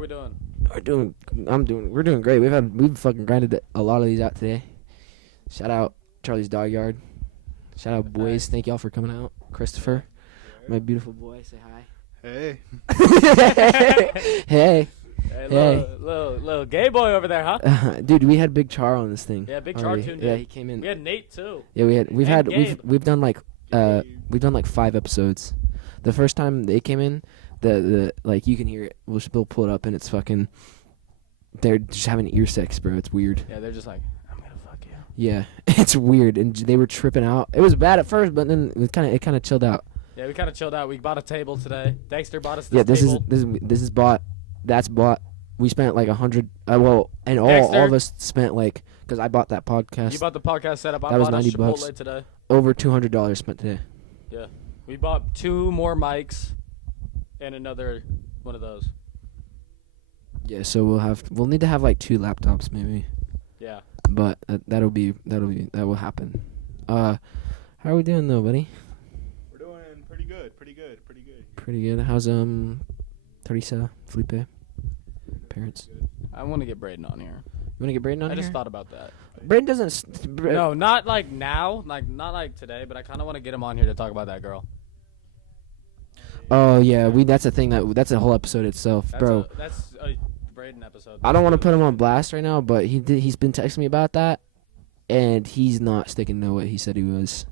we doing? We're doing great. We've fucking grinded a lot of these out today. Shout out Charlie's Dog Yard. Shout out boys. Thank y'all for coming out. Christopher, my beautiful boy, say hi. Hey. Hey. Hey, little gay boy over there, huh? Dude, we had Big Char on this thing. Yeah, Big Char already. tuned Yeah, in. he came in. We had Nate too. Yeah, we've done like Gabe. we've done like 5 episodes. The first time they came in, the like you can hear it. We'll pull it up and it's fucking. They're just having ear sex, bro. It's weird. Yeah, they're just like, I'm gonna fuck you. Yeah, it's weird, and they were tripping out. It was bad at first, but then it kind of chilled out. Yeah, we kind of chilled out. We bought a table today. Dexter bought us this table. This is bought. That's bought. We spent like 100. And all of us spent like, because I bought that podcast. You bought the podcast setup. I That was bought a $90 Chipotle today. Over $200 spent today. Yeah, we bought 2 more mics and another one of those. Yeah, so we'll need to have like 2 laptops maybe. Yeah. But that will happen. How are we doing though, buddy? We're doing pretty good. Pretty good. How's Teresa, Felipe, parents? I want to get Braden on here. You want to get Braden on I here? just thought about that. Braden doesn't. No, not like now, not like today, but I kind of want to get him on here to talk about that girl. Oh yeah, that's a thing that's a whole episode itself, bro. That's a Braden episode. I don't want to put him on blast right now, but he's been texting me about that, and he's not sticking to what he said he was.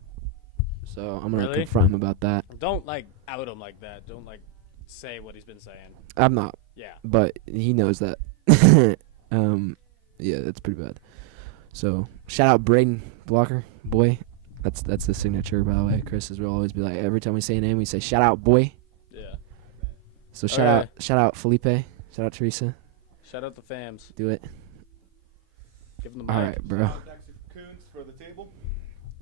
So I'm gonna confront him about that. Don't like out him like that. Don't like say what he's been saying. I'm not. Yeah. But he knows that. Yeah, that's pretty bad. So shout out Braden Blocker, boy. That's the signature, by the way. Chris will always be like, every time we say a name, we say shout out boy. Yeah. So shout out Felipe, shout out Teresa. Shout out the fams. Do it. Give them the mic. All right, bro. Shout out Dexter Coons for the table.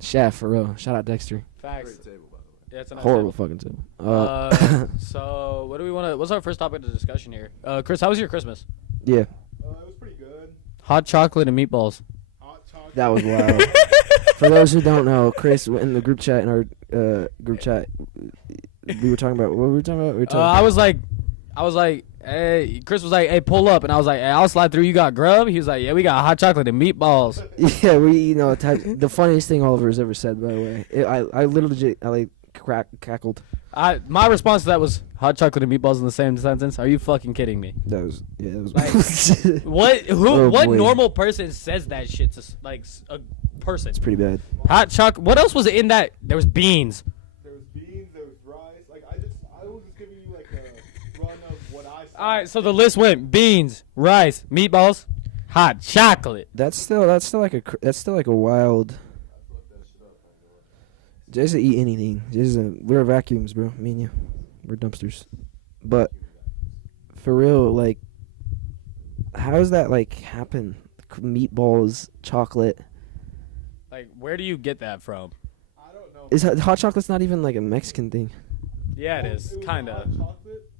Chef, for real. Shout out Dexter. Facts. Great table, by the way. Yeah, it's a nice Horrible table. fucking table. So what do we want to? What's our first topic of discussion here? Chris, how was your Christmas? Yeah, It was pretty good. Hot chocolate and meatballs. Hot chocolate. that was wild. For those who don't know, Chris, in the group chat, in our group chat, we were talking about, what were we talking about? I was like, hey, Chris was like, hey, pull up. And I was like, hey, I'll slide through. You got grub? He was like, yeah, we got hot chocolate and meatballs. Yeah, the funniest thing Oliver's ever said, by the way. I literally cackled. My response to that was hot chocolate and meatballs in the same sentence. Are you fucking kidding me? That was What Oh, what boy. normal person says that shit to a person? It's pretty bad. Hot chocolate. What else was in that? There was beans. There was beans, there was rice. Like I was just giving you like a run of what I saw. All right, so the list went beans, rice, meatballs, hot chocolate. That's still like a wild. Jason eat anything. We're vacuums, bro. Me and you, we're dumpsters. But for real, like, how does that like happen? Meatballs, chocolate. Like, where do you get that from? I don't know. Is hot chocolate's not even like a Mexican thing? Yeah, it is, was kind hot of. chocolate.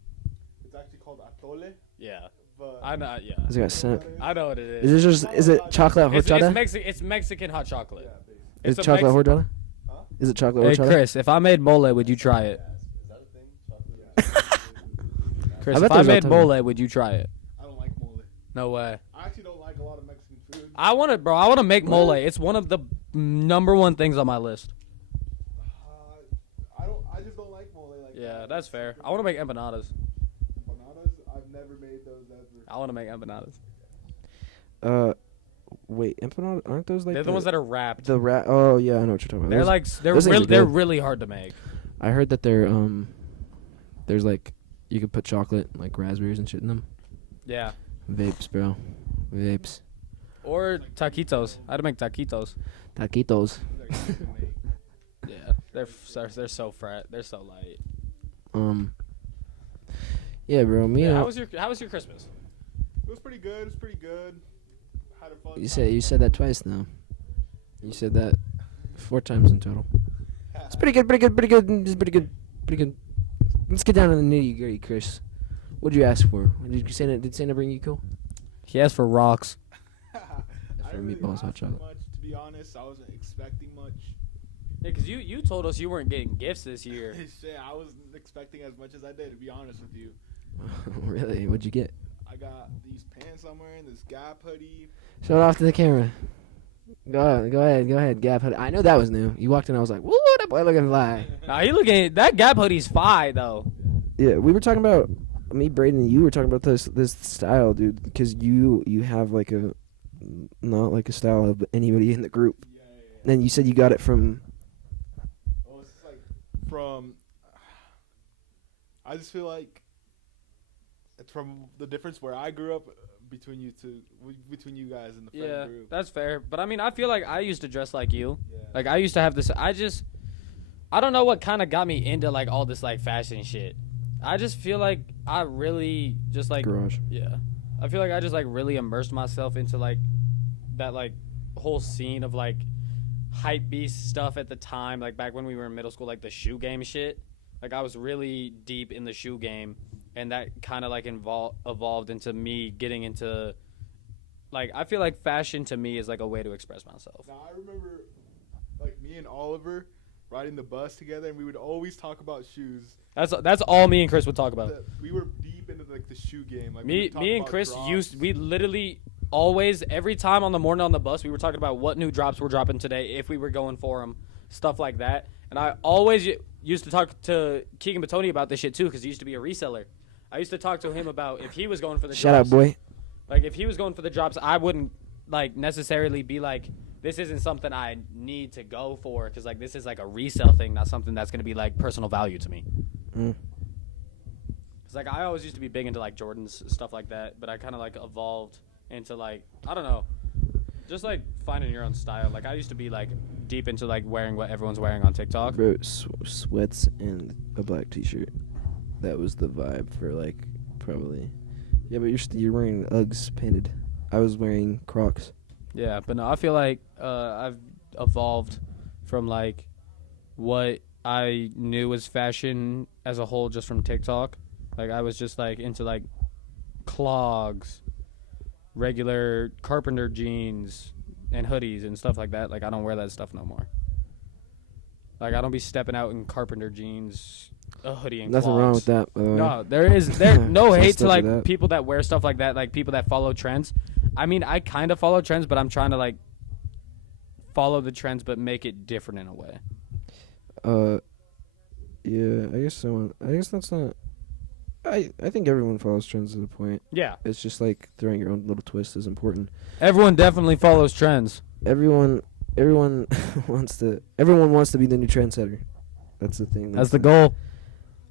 It's actually called atole. Yeah, But I know. Yeah, Is it got sent? I know what it is. Is it chocolate horchata? It's Mexican hot chocolate. Yeah, basically. Is It's it a chocolate horchata? Huh? Is it chocolate Hey horchata? Chris, if I made mole, would you try it? Is that a thing? Chocolate. Chris, I bet if I there's made all time. mole, would you try it? I don't like mole. No way. I actually don't like a lot of Mexican food. I want to, bro. I want to make mole. It's one of the #1 things on my list. I just don't like mole. Like Yeah, that. that's fair. I want to make empanadas. Empanadas? I've never made those ever. I want to make empanadas. Wait, empanada aren't those like They're the ones that are wrapped. the Oh yeah, I know what you're talking about. They're Those- like those things are they're good. really hard to make. I heard that they're there's like you could put chocolate like raspberries and shit in them. Yeah. Vapes, bro. Vapes. Or taquitos. I had to make taquitos. Taquitos. Yeah. They're so fat. They're so light. Yeah, bro. Me. Yeah, how was your Christmas? It was pretty good. Had a fun You time. said that twice now. You said that 4 times in total. It's pretty good. It's pretty good. Let's get down to the nitty gritty, Chris. What did you ask for? Did Santa bring you cool? He asked for rocks. I For didn't really meatballs, hot ask for chocolate. much, to be honest. I wasn't expecting much. Yeah, because you told us you weren't getting gifts this year. Shit, I wasn't expecting as much as I did, to be honest with you. Really? What'd you get? I I'm wearing this Gap hoodie. Show it off to the camera. Go ahead, Gap hoodie. I know that was new. You walked in, I was like, woo, that boy looking fly. Nah, he looking. That Gap hoodie's fire though. Yeah, we were talking about me, Braden, and you were talking about this style, dude. Because you have like a not like a style of anybody in the group. Yeah. And you said you got it from. Well, it's like from. I just feel like it's from the difference where I grew up between you guys in the friend group. That's fair. But I mean, I feel like I used to dress like you. Yeah. Like I used to have this. I don't know what kind of got me into like all this like fashion shit. I just feel like I really just like Garage. Yeah, I feel like I just like really immersed myself into like that like whole scene of like hype beast stuff at the time. Like back when we were in middle school, like the shoe game shit. Like I was really deep in the shoe game, and that kind of like evolved into me getting into like I feel like fashion to me is like a way to express myself. Now I remember like me and Oliver riding the bus together, and we would always talk about shoes. That's all me and Chris would talk about. We were deep into like the shoe game. Like me and Chris we literally always every time on the morning on the bus we were talking about what new drops were dropping today, if we were going for them, stuff like that. And I always used to talk to Keegan Batoni about this shit too, because he used to be a reseller. I used to talk to him about if he was going for the Shout drops. out, boy. Like if he was going for the drops, I wouldn't like necessarily be like, this isn't something I need to go for, because like this is like a resale thing, not something that's gonna be like personal value to me. Cause like I always used to be big into like Jordans, stuff like that, but I kind of like evolved into like I don't know, just like finding your own style. Like I used to be like deep into like wearing what everyone's wearing on TikTok. Bro, sweats and a black t-shirt. That was the vibe for like probably. Yeah, but you're wearing Uggs painted. I was wearing Crocs. Yeah, but no, I feel like I've evolved from like what I knew as fashion as a whole just from TikTok. Like I was just like into like clogs, regular carpenter jeans and hoodies and stuff like that. Like I don't wear that stuff no more. Like I don't be stepping out in carpenter jeans, a hoodie and Nothing clogs. wrong with that, by the way. No, there no Some hate to stuff like that. people that wear stuff like that, like people that follow trends. I mean, I kind of follow trends, but I'm trying to like follow the trends but make it different in a way. Yeah, I guess so. I guess that's not. I think everyone follows trends to a point. Yeah. It's just like throwing your own little twist is important. Everyone definitely follows trends. Everyone wants to be the new trendsetter. That's the thing. That's the goal.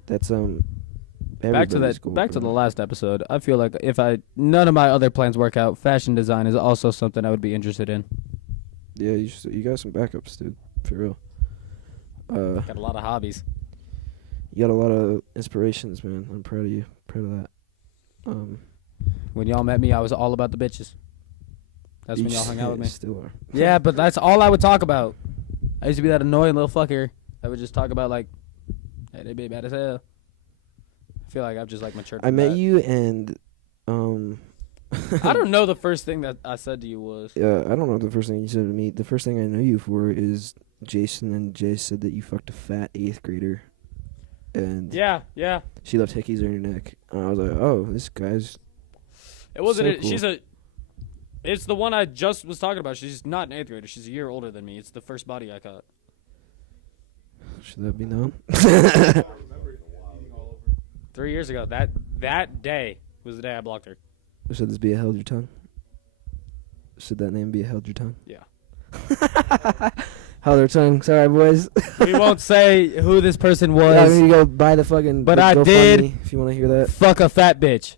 That's Back to everybody's goal, back to bro. the last episode. I feel like if none of my other plans work out, fashion design is also something I would be interested in. Yeah, you got some backups, dude. For real. Got a lot of hobbies. You got a lot of inspirations, man. I'm proud of you. Proud of that. When y'all met me, I was all about the bitches. That's when y'all hung out with me. Still are. Yeah, but that's all I would talk about. I used to be that annoying little fucker that would just talk about like, hey, they be bad as hell. I feel like I've just like matured. I from met that. you and I don't know the first thing that I said to you was. Yeah, I don't know the first thing you said to me. The first thing I know you for is Jason, and Jay said that you fucked a fat 8th grader. And Yeah. she left hickeys on your neck. And I was like, oh, this guy's... It wasn't. So cool. It's the one I just was talking about. She's not an 8th grader. She's a year older than me. It's the first body I caught. Should that be known? I remember eating all over. 3 years ago. That day was the day I blocked her. Should this be a held your tongue? Should that name be a held your tongue? Yeah. Held her tongue. Sorry, boys. We won't say who this person I'm was. gonna go buy the fucking... But the I GoFundMe did. If you want to hear that. Fuck a fat bitch.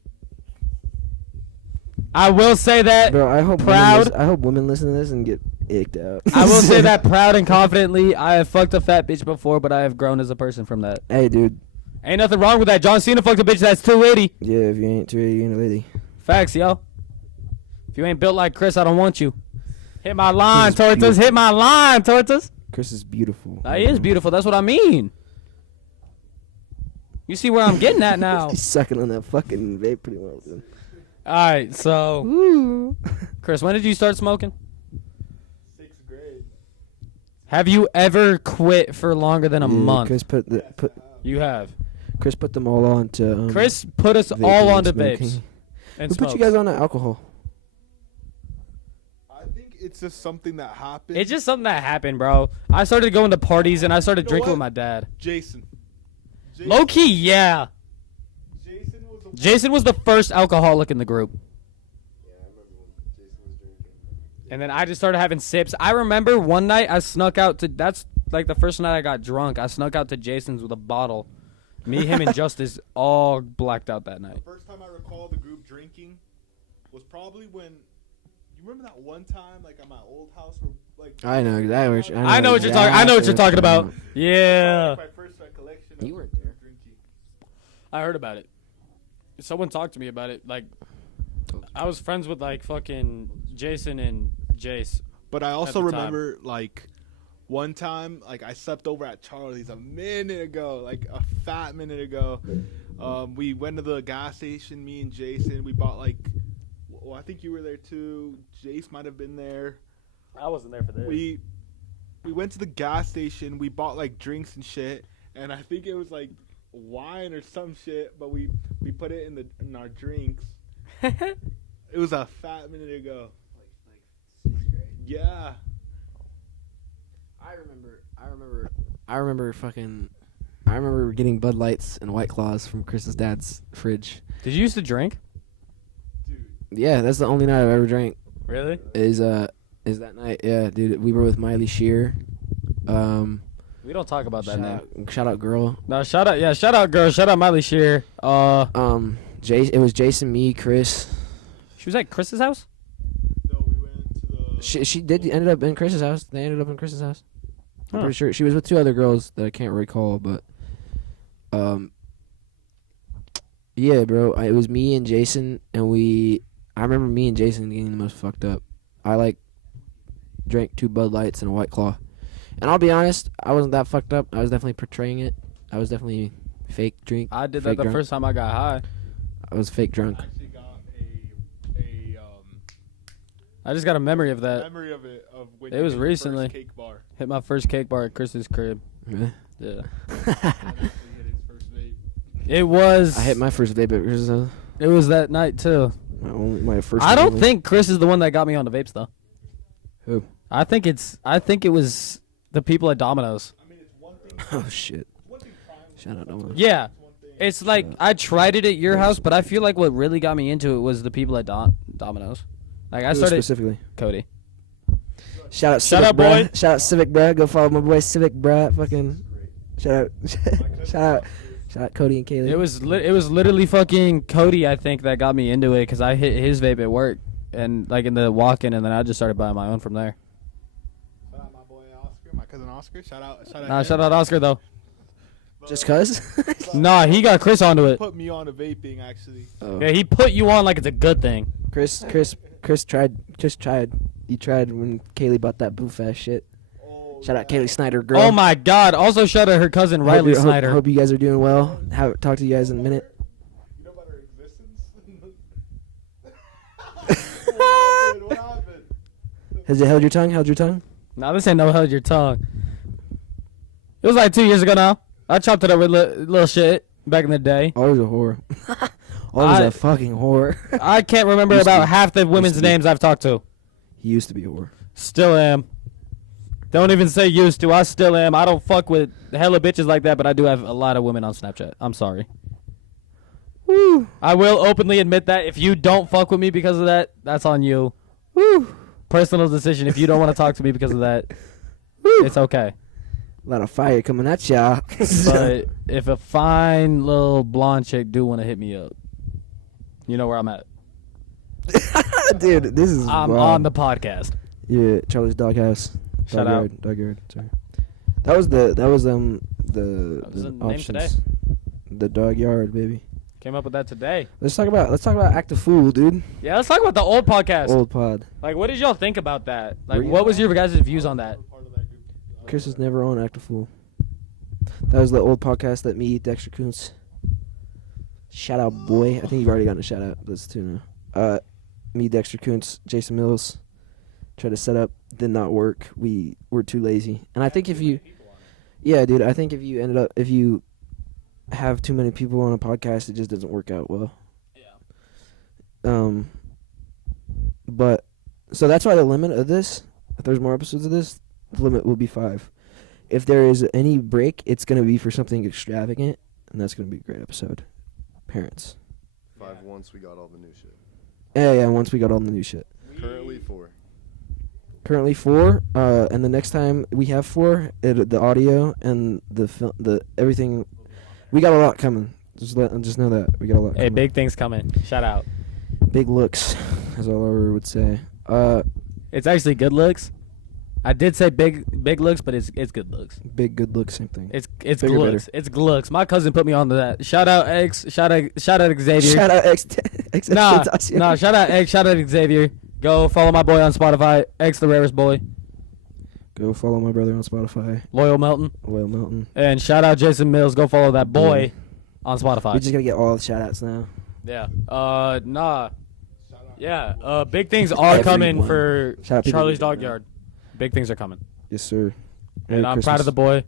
I will say that. Bro, I hope proud. I hope women listen to this and get icked out. I will say that proud and confidently. I have fucked a fat bitch before, but I have grown as a person from that. Hey, dude. Ain't nothing wrong with that. John Cena fucked a bitch that's 280. Yeah, if you ain't too, you ain't a lady. Facts, yo. If you ain't built like Chris, I don't want you. Hit my line, Chris is Tortas. Hit beautiful. my line, Tortas. Chris is beautiful. He is beautiful. That's what I mean. You see where I'm getting at now. He's sucking on that fucking vape pretty well, dude. All right, so Woo. Chris, when did you start smoking? 6th grade. Have you ever quit for longer than a month? Chris put You have. Chris put them all on to Chris put us vaping all and onto smoking. vapes. And Who put you smokes. guys on that alcohol? I think it's just something that happened. It's just something that happened, bro. I started going to parties and I started You know drinking what? with my dad. Jason. Low key, yeah. Jason was the Jason was the first alcoholic in the group. Yeah, I remember when Jason was drinking. And then I just started having sips. I remember one night I snuck out to, that's like the first night I got drunk. I snuck out to Jason's with a bottle. Me, him, and Justice all blacked out that night. The first time I recall the group drinking was probably when. You remember that one time, like at my old house, where like. I know exactly. I know what you're talking. I know what you're talking about. Yeah. My first recollection. You of weren't there. Drinking. I heard about it. Someone talked to me about it. Like, I was friends with like fucking Jason and Jace. But I also the time. remember like one time, like I slept over at Charlie's a minute ago, like a fat minute ago. We went to the gas station, me and Jason. We bought like, well, I think you were there too. Jace might have been there. I wasn't there for this. We went to the gas station. We bought like drinks and shit, and I think it was like wine or some shit. But we put it in our drinks. It was a fat minute ago. Like 6th grade. Yeah. I remember getting Bud Lights and White Claws from Chris's dad's fridge. Did you used to drink? Dude. Yeah, that's the only night I've ever drank. Really? Is that night? Yeah, dude. We were with Miley Shear. We don't talk about that name. Shout out girl. No, shout out, girl. Shout out Miley Shear. It was Jason, me, Chris. She was at Chris's house? No, we went to the. She ended up in Chris's house. They ended up in Chris's house. I'm Huh. pretty sure she was with 2 other girls that I can't recall, but yeah, bro. It was me and Jason, and I remember me and Jason getting the most fucked up. I like drank 2 Bud Lights and a White Claw, and I'll be honest, I wasn't that fucked up. I was definitely portraying it. I was definitely fake drink. I did that fake the drunk. first time I got high. I was fake drunk. I actually got I just got a memory of a that. memory of it of when It you was hit your first recently. cake bar. Hit my first cake bar at Chris's crib. Yeah. Yeah. And actually hit his first vape. It was. I hit my first vape at Chris's house. It was that night too. My first. I don't vape. think Chris is the one that got me on the vapes though. Who? I think it was the people at Domino's. I mean, it's one thing. Oh shit! One thing trying Shout out Domino's. Yeah. it's one thing. It's like I tried it at your house, but I feel like what really got me into it was the people at Domino's. Like I Who started specifically. Cody. Shout out, Shout Civic, out, boy. bruh. Shout out, Civic, bruh. Go follow my boy, Civic, bruh. Fucking. Shout out, shout out, Cody and Kaylee. It was literally fucking Cody, I think, that got me into it because I hit his vape at work and like in the walk-in, and then I just started buying my own from there. Shout out my boy Oscar, my cousin Oscar. Shout out. Nah, shout out Oscar though. Just cuz. Nah, he got Chris onto it. Put me on to vaping actually. Oh. Yeah, he put you on like it's a good thing. Chris tried. You tried when Kaylee bought that boof ass shit. Oh, Shout out Kaylee Snyder, girl. Oh my God! Also shout out her cousin Hope Riley you- hope- Snyder. Hope you guys are doing well. Talk to you guys in a minute. You know about her existence? What happened? Has it held your tongue? Held your tongue? Nah, this ain't no held your tongue. It was like 2 years ago now. I chopped it up with little shit back in the day. Always a whore. Always I- a fucking whore. I can't remember Used to about be. half the women's to be. names I've talked to. He used to be a whore. Still am. Don't even say used to. I still am. I don't fuck with hella bitches like that, but I do have a lot of women on Snapchat. I'm sorry. Woo. I will openly admit that if you don't fuck with me because of that, that's on you. Woo. Personal decision. If you don't want to talk to me because of that, Woo. it's okay. A lot of fire coming at y'all. But if a fine little blonde chick do want to hit me up, you know where I'm at. Dude, this is I'm wild. on the podcast. Yeah, Charlie's Doghouse. Shout out. Dog yard. Sorry. That was the That was the the name options. today. The dog yard, baby. Came up with that today. Let's talk about Active Fool, dude. Yeah, let's talk about the old podcast. Old pod. Like, what did y'all think about that? Like, Were you- what was your guys' views on that? Part of that group. Chris was never on Active Fool. That was the old podcast that me, Dexter Kuntz. Shout out, boy. I think you've already gotten a shout out. That's two now. Me, Dexter Kuntz, Jason Mills. Tried to set up, did not work. We were too lazy. And I think if you, yeah, dude, I think if you have too many people on a podcast, it just doesn't work out well. But so that's why the limit of this, if there's more episodes of this, the limit will be 5. If there is any break, it's gonna be for something extravagant, and that's gonna be a great episode. Parents. 5 once we got all the new shit. Yeah, once we got all the new shit. Currently 4. Currently 4, and the next time we have 4, the audio and the everything, we got a lot coming. Just know that we got a lot. Hey, coming. big things coming. Shout out. Big looks, as Oliver would say. It's actually good looks. I did say big looks, but it's good looks. Big good looks, same thing. It's Bigger, looks. better. It's looks. My cousin put me on to that. Shout out X. Shout out Xavier. Shout out X. Nah, shout out X. Shout out Xavier. Go follow my boy on Spotify. X the rarest boy. Go follow my brother on Spotify. Loyal Melton. Loyal Mountain. And shout out Jason Mills. Go follow that boy on Spotify. We just gotta get all the shout outs now. Yeah. Nah. Yeah. Big things are coming Everyone. for Shout out to Charlie's the- Dog Yard. Big things are coming. Yes, sir. And I'm proud of the boy.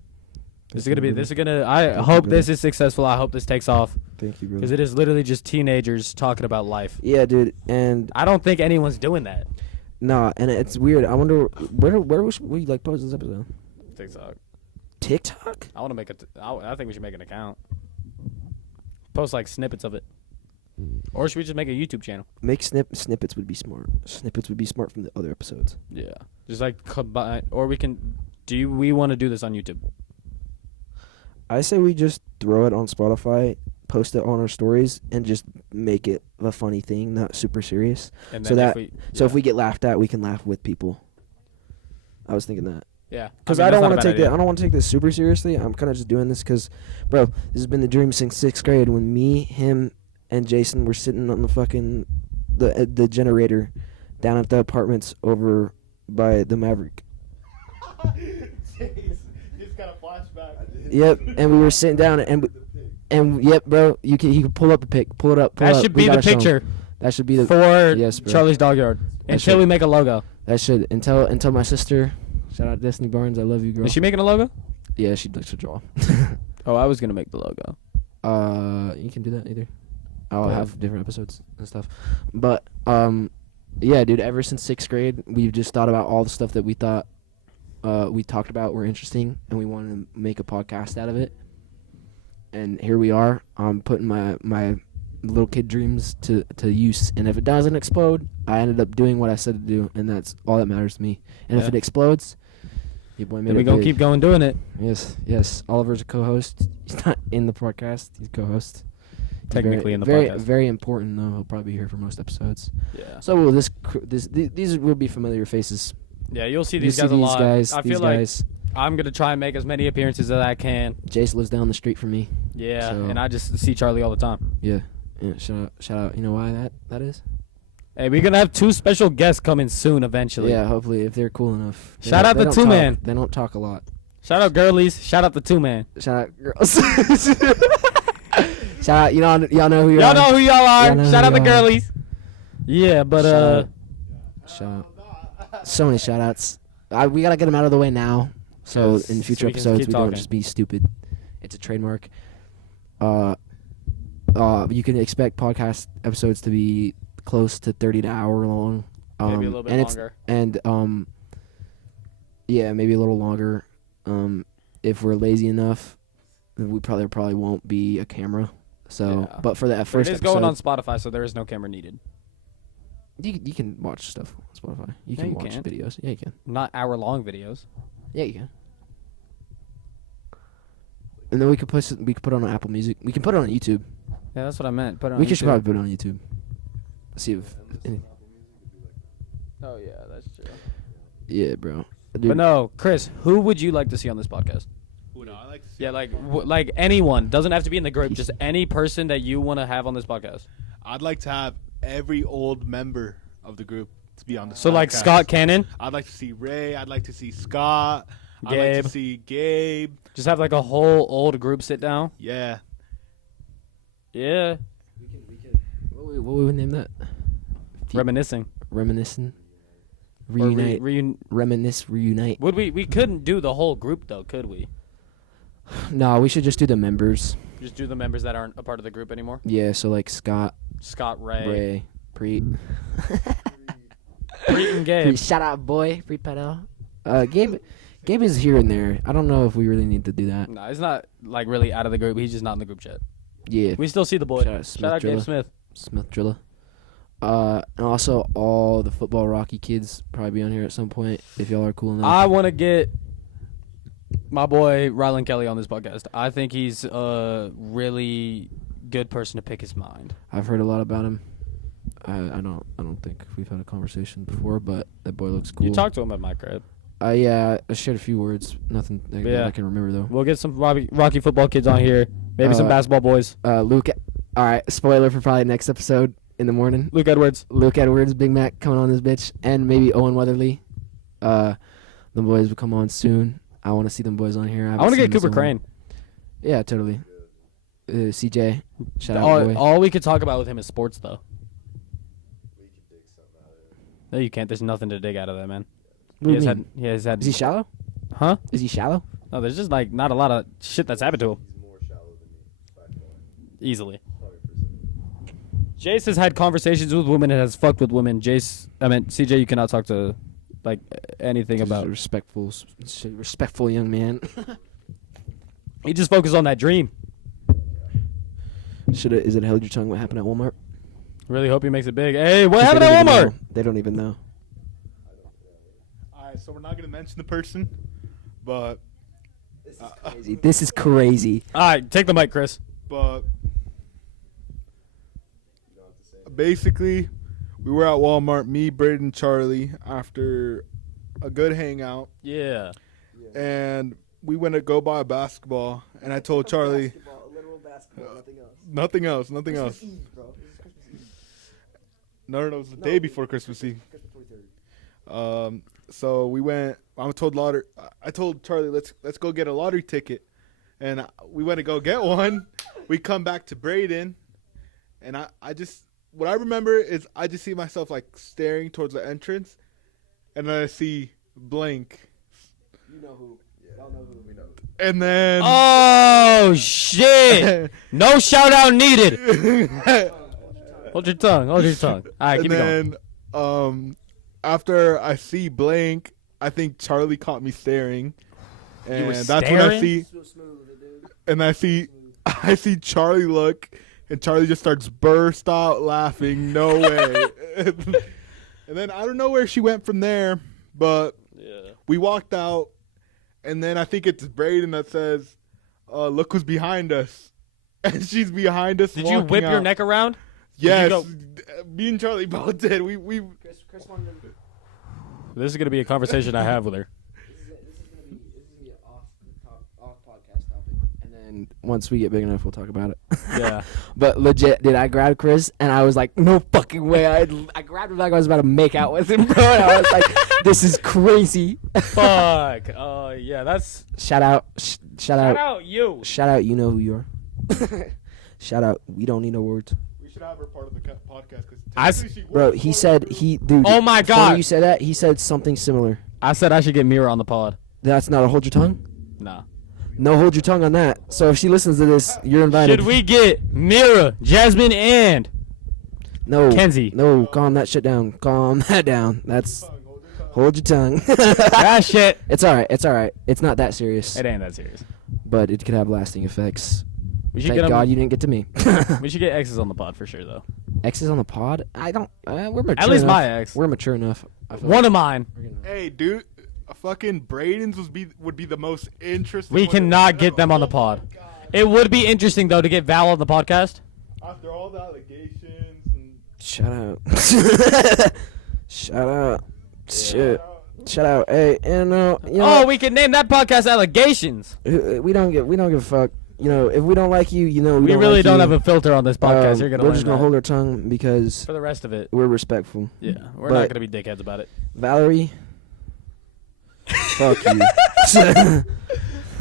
I hope this is successful. I hope this takes off. Thank you, brother. Because it is literally just teenagers talking about life. Yeah, dude, and I don't think anyone's doing that. nah, and it's weird. I wonder where should we like post this episode? TikTok. TikTok? I want to make I think we should make an account. Post like snippets of it. Or should we just make a YouTube channel? Make snippets would be smart. Snippets would be smart from the other episodes. Yeah. Just like combine, or we can. We want to do this on YouTube? I say we just throw it on Spotify, post it on our stories, and just make it a funny thing, not super serious. And So then that- if we get laughed at, we can laugh with people. I was thinking that. yeah, Because mean, I don't that's not want a to bad take idea. I don't want to take this super seriously. I'm kind of just doing this because, bro, this has been the dream since 6th grade when me, him, and Jason were sitting on the fucking the generator down at the apartments over by the Maverick. Just got a flashback. Yep, and we were sitting down and yep, bro, you can pull up the pic, pull it up. Pull That up. should We be the gotta show 'em. picture That should be the for yes, bro. Charlie's Dog Yard. Until should- we make a logo. That should until my sister. Shout out Destiny Barnes, I love you, girl. Is she making a logo? Yeah, she likes to draw. Oh, I was gonna make the logo. You can do that either. I'll Yeah. have different episodes and stuff. But yeah, dude, ever since 6th grade, we've just thought about all the stuff that we thought we talked about were interesting, and we wanted to make a podcast out of it. And here we are. I'm putting my little kid dreams to use, and if it doesn't explode, I ended up doing what I said to do, and that's all that matters to me. And if Yeah. it explodes, your boy made Then we it gonna big. keep going doing it. Yes. Oliver's a co-host. He's not in the podcast. He's a co-host. He's Technically in the very, podcast. Very important though. He'll probably be here for most episodes. Yeah. So will these will be familiar faces. Yeah, you'll see You these guys a lot. Guys, I these feel like guys. I'm gonna try and make as many appearances as I can. Jace lives down the street from me. Yeah, So- and I just see Charlie all the time. Yeah. Shout out. You know why that is? Hey, we're gonna have 2 special guests coming soon. Eventually. Yeah. Hopefully, if they're cool enough. They Shout don't- out they the don't 2 talk- man. They don't talk a lot. Shout out girlies. Shout out the 2 man. Shout out girls. Shout out. Y'all know who you Y'all are. know who y'all are. Y'all know Shout who out the y'all are. girlies. Yeah, but Shout out. So many shout outs. We gotta get them out of the way now. So 'Cause in future we can episodes, keep we don't talking. just be stupid. It's a trademark. You can expect podcast episodes to be close to 30 to hour long. maybe a little bit and longer. Yeah, maybe a little longer. If we're lazy enough, then we probably won't be a camera. So, Yeah. but for that But first it is episode, going on Spotify, so there is no camera needed. you can watch stuff on Spotify. You No, can you watch can't. videos. Yeah, you can. Not hour-long videos. Yeah, you can. And then we could put it on Apple Music. We can put it on YouTube. Yeah, that's what I meant. Put it on We should YouTube. probably put it on YouTube. See if. Oh yeah, that's true. Yeah, bro. Dude, But no, Chris, who would you like to see on this podcast? Ooh, no, I like to see. Yeah, like anyone. Doesn't have to be in the group. Just any person that you want to have on this podcast. I'd like to have every old member of the group to be on the. So like podcast. Scott Cannon, I'd like to see Ray. I'd like to see Scott. I'd like Gabe. to see Gabe. just have like a whole old group sit down. Yeah. Yeah, what would we name that? reminiscing. Reminiscing. Or Reunite. Reminisce. Reunite. Would we couldn't do the whole group though, could we? No, we should just do the members. Just do the members that aren't a part of the group anymore. Yeah, so like Scott, Scott, Ray. Ray, Preet. Preet and Gabe. Shout out, boy. Preet Patel. Gabe is here and there. I don't know if we really need to do that. No, he's not like really out of the group. He's just not in the group chat. Yeah. We still see the boy. Shout out Shout out Gabe Drilla. Smith. Smith Drilla. And also all the football Rocky kids probably be on here at some point if y'all are cool enough. I want to get my boy Rylan Kelly on this podcast. I think he's a really good person to pick his mind. I've heard a lot about him. I don't think we've had a conversation before, but that boy looks cool. You talked to him at my crib. Yeah, I shared a few words. Nothing that Yeah. I can remember though. We'll get some Rocky football kids on here. Maybe some basketball boys. Luke. All right, spoiler for probably next episode in the morning. Luke Edwards. Luke Edwards, Big Mac coming on this bitch, and maybe Owen Weatherly. The boys will come on soon. I want to see them boys on here. I want to get Cooper Crane. Yeah, totally. CJ, shout out boy. All we could talk about with him is sports, though. No, you can't. There's nothing to dig out of that, man. What do you mean? He has had. Is he shallow? Huh? Is he shallow? No, there's just like not a lot of shit that's happened to him. He's more shallow than me. By far. Easily. 100%. Jace has had conversations with women and has fucked with women. CJ, you cannot talk to like anything Just about. a respectful young man. He just focused on that dream. Is it held your tongue? What happened at Walmart? Really hope he makes it big. Hey, what happened They at don't even Walmart? know. They don't even know. All right, so we're not gonna mention the person, but This is crazy. All right, take the mic, Chris. Basically, we were at Walmart, me, Braden, Charlie, after a good hangout, Yeah. and we went to go buy a basketball, and I told Charlie, Literal basketball, nothing else. No, it was the day before Christmas Eve. So we went. I told Charlie, let's go get a lottery ticket, and we went to go get one. We come back to Braden, and what I remember is I just see myself like staring towards the entrance, and then I see blank. You know who? Y'all know who. We know. And then Oh shit! No shout out needed. Hold your tongue. All right, keep it going. and then after I see blank, I think Charlie caught me staring, You and were that's when I staring? see, and I see Charlie look, and Charlie just starts burst out laughing. No way. And then I don't know where she went from there, but Yeah. we walked out, and then I think it's Braden that says, "Look who's behind us," and she's behind us. Did you walking whip your out. neck around? Yes, go- me and Charlie both did. We Chris wanted to. This is gonna be a conversation I have with her. This is gonna be off podcast topic, and then once we get big enough, we'll talk about it. Yeah. But legit, did I grab Chris? And I was like, no fucking way. I grabbed him like I was about to make out with him, bro. And I was like, this is crazy. Fuck. Yeah. That's Shout out. Shout out. you. Shout out. You know who you are. Shout out. We don't need no words. We should have her part of the podcast I because Bro, he said dude. Oh my before God. you said that, he said something similar. I said I should get Mira on the pod. That's not a hold your tongue? Nah. No, hold your tongue on that. So if she listens to this, you're invited. Should we get Mira, Jasmine, and No. Kenzie? No, calm that shit down. Calm that down. That's hold your tongue. Ah, shit. It's all right. It's all right. It's not that serious, It ain't that serious. but it could have lasting effects. We should Thank get God you didn't get to me. We should get exes on the pod for sure, though. Exes on the pod? I don't. We're mature. At least enough. my ex. We're mature enough. I feel One like of mine. we're gonna- Hey, dude, fucking Braden's would be the most interesting. We one. cannot get them on the pod. It would be interesting though to get Val on the podcast. After all the allegations and Shout out. Shout out. Shit. Shout out. Hey, and you know, Oh, we can name that podcast Allegations. we don't give a fuck. You know, if we don't like you, you know, We don't really like don't you. have a filter on this podcast. You're gonna We're learn just gonna that. hold our tongue because For the rest of it. we're respectful. Yeah, we're But- not gonna be dickheads about it. Valerie, fuck you.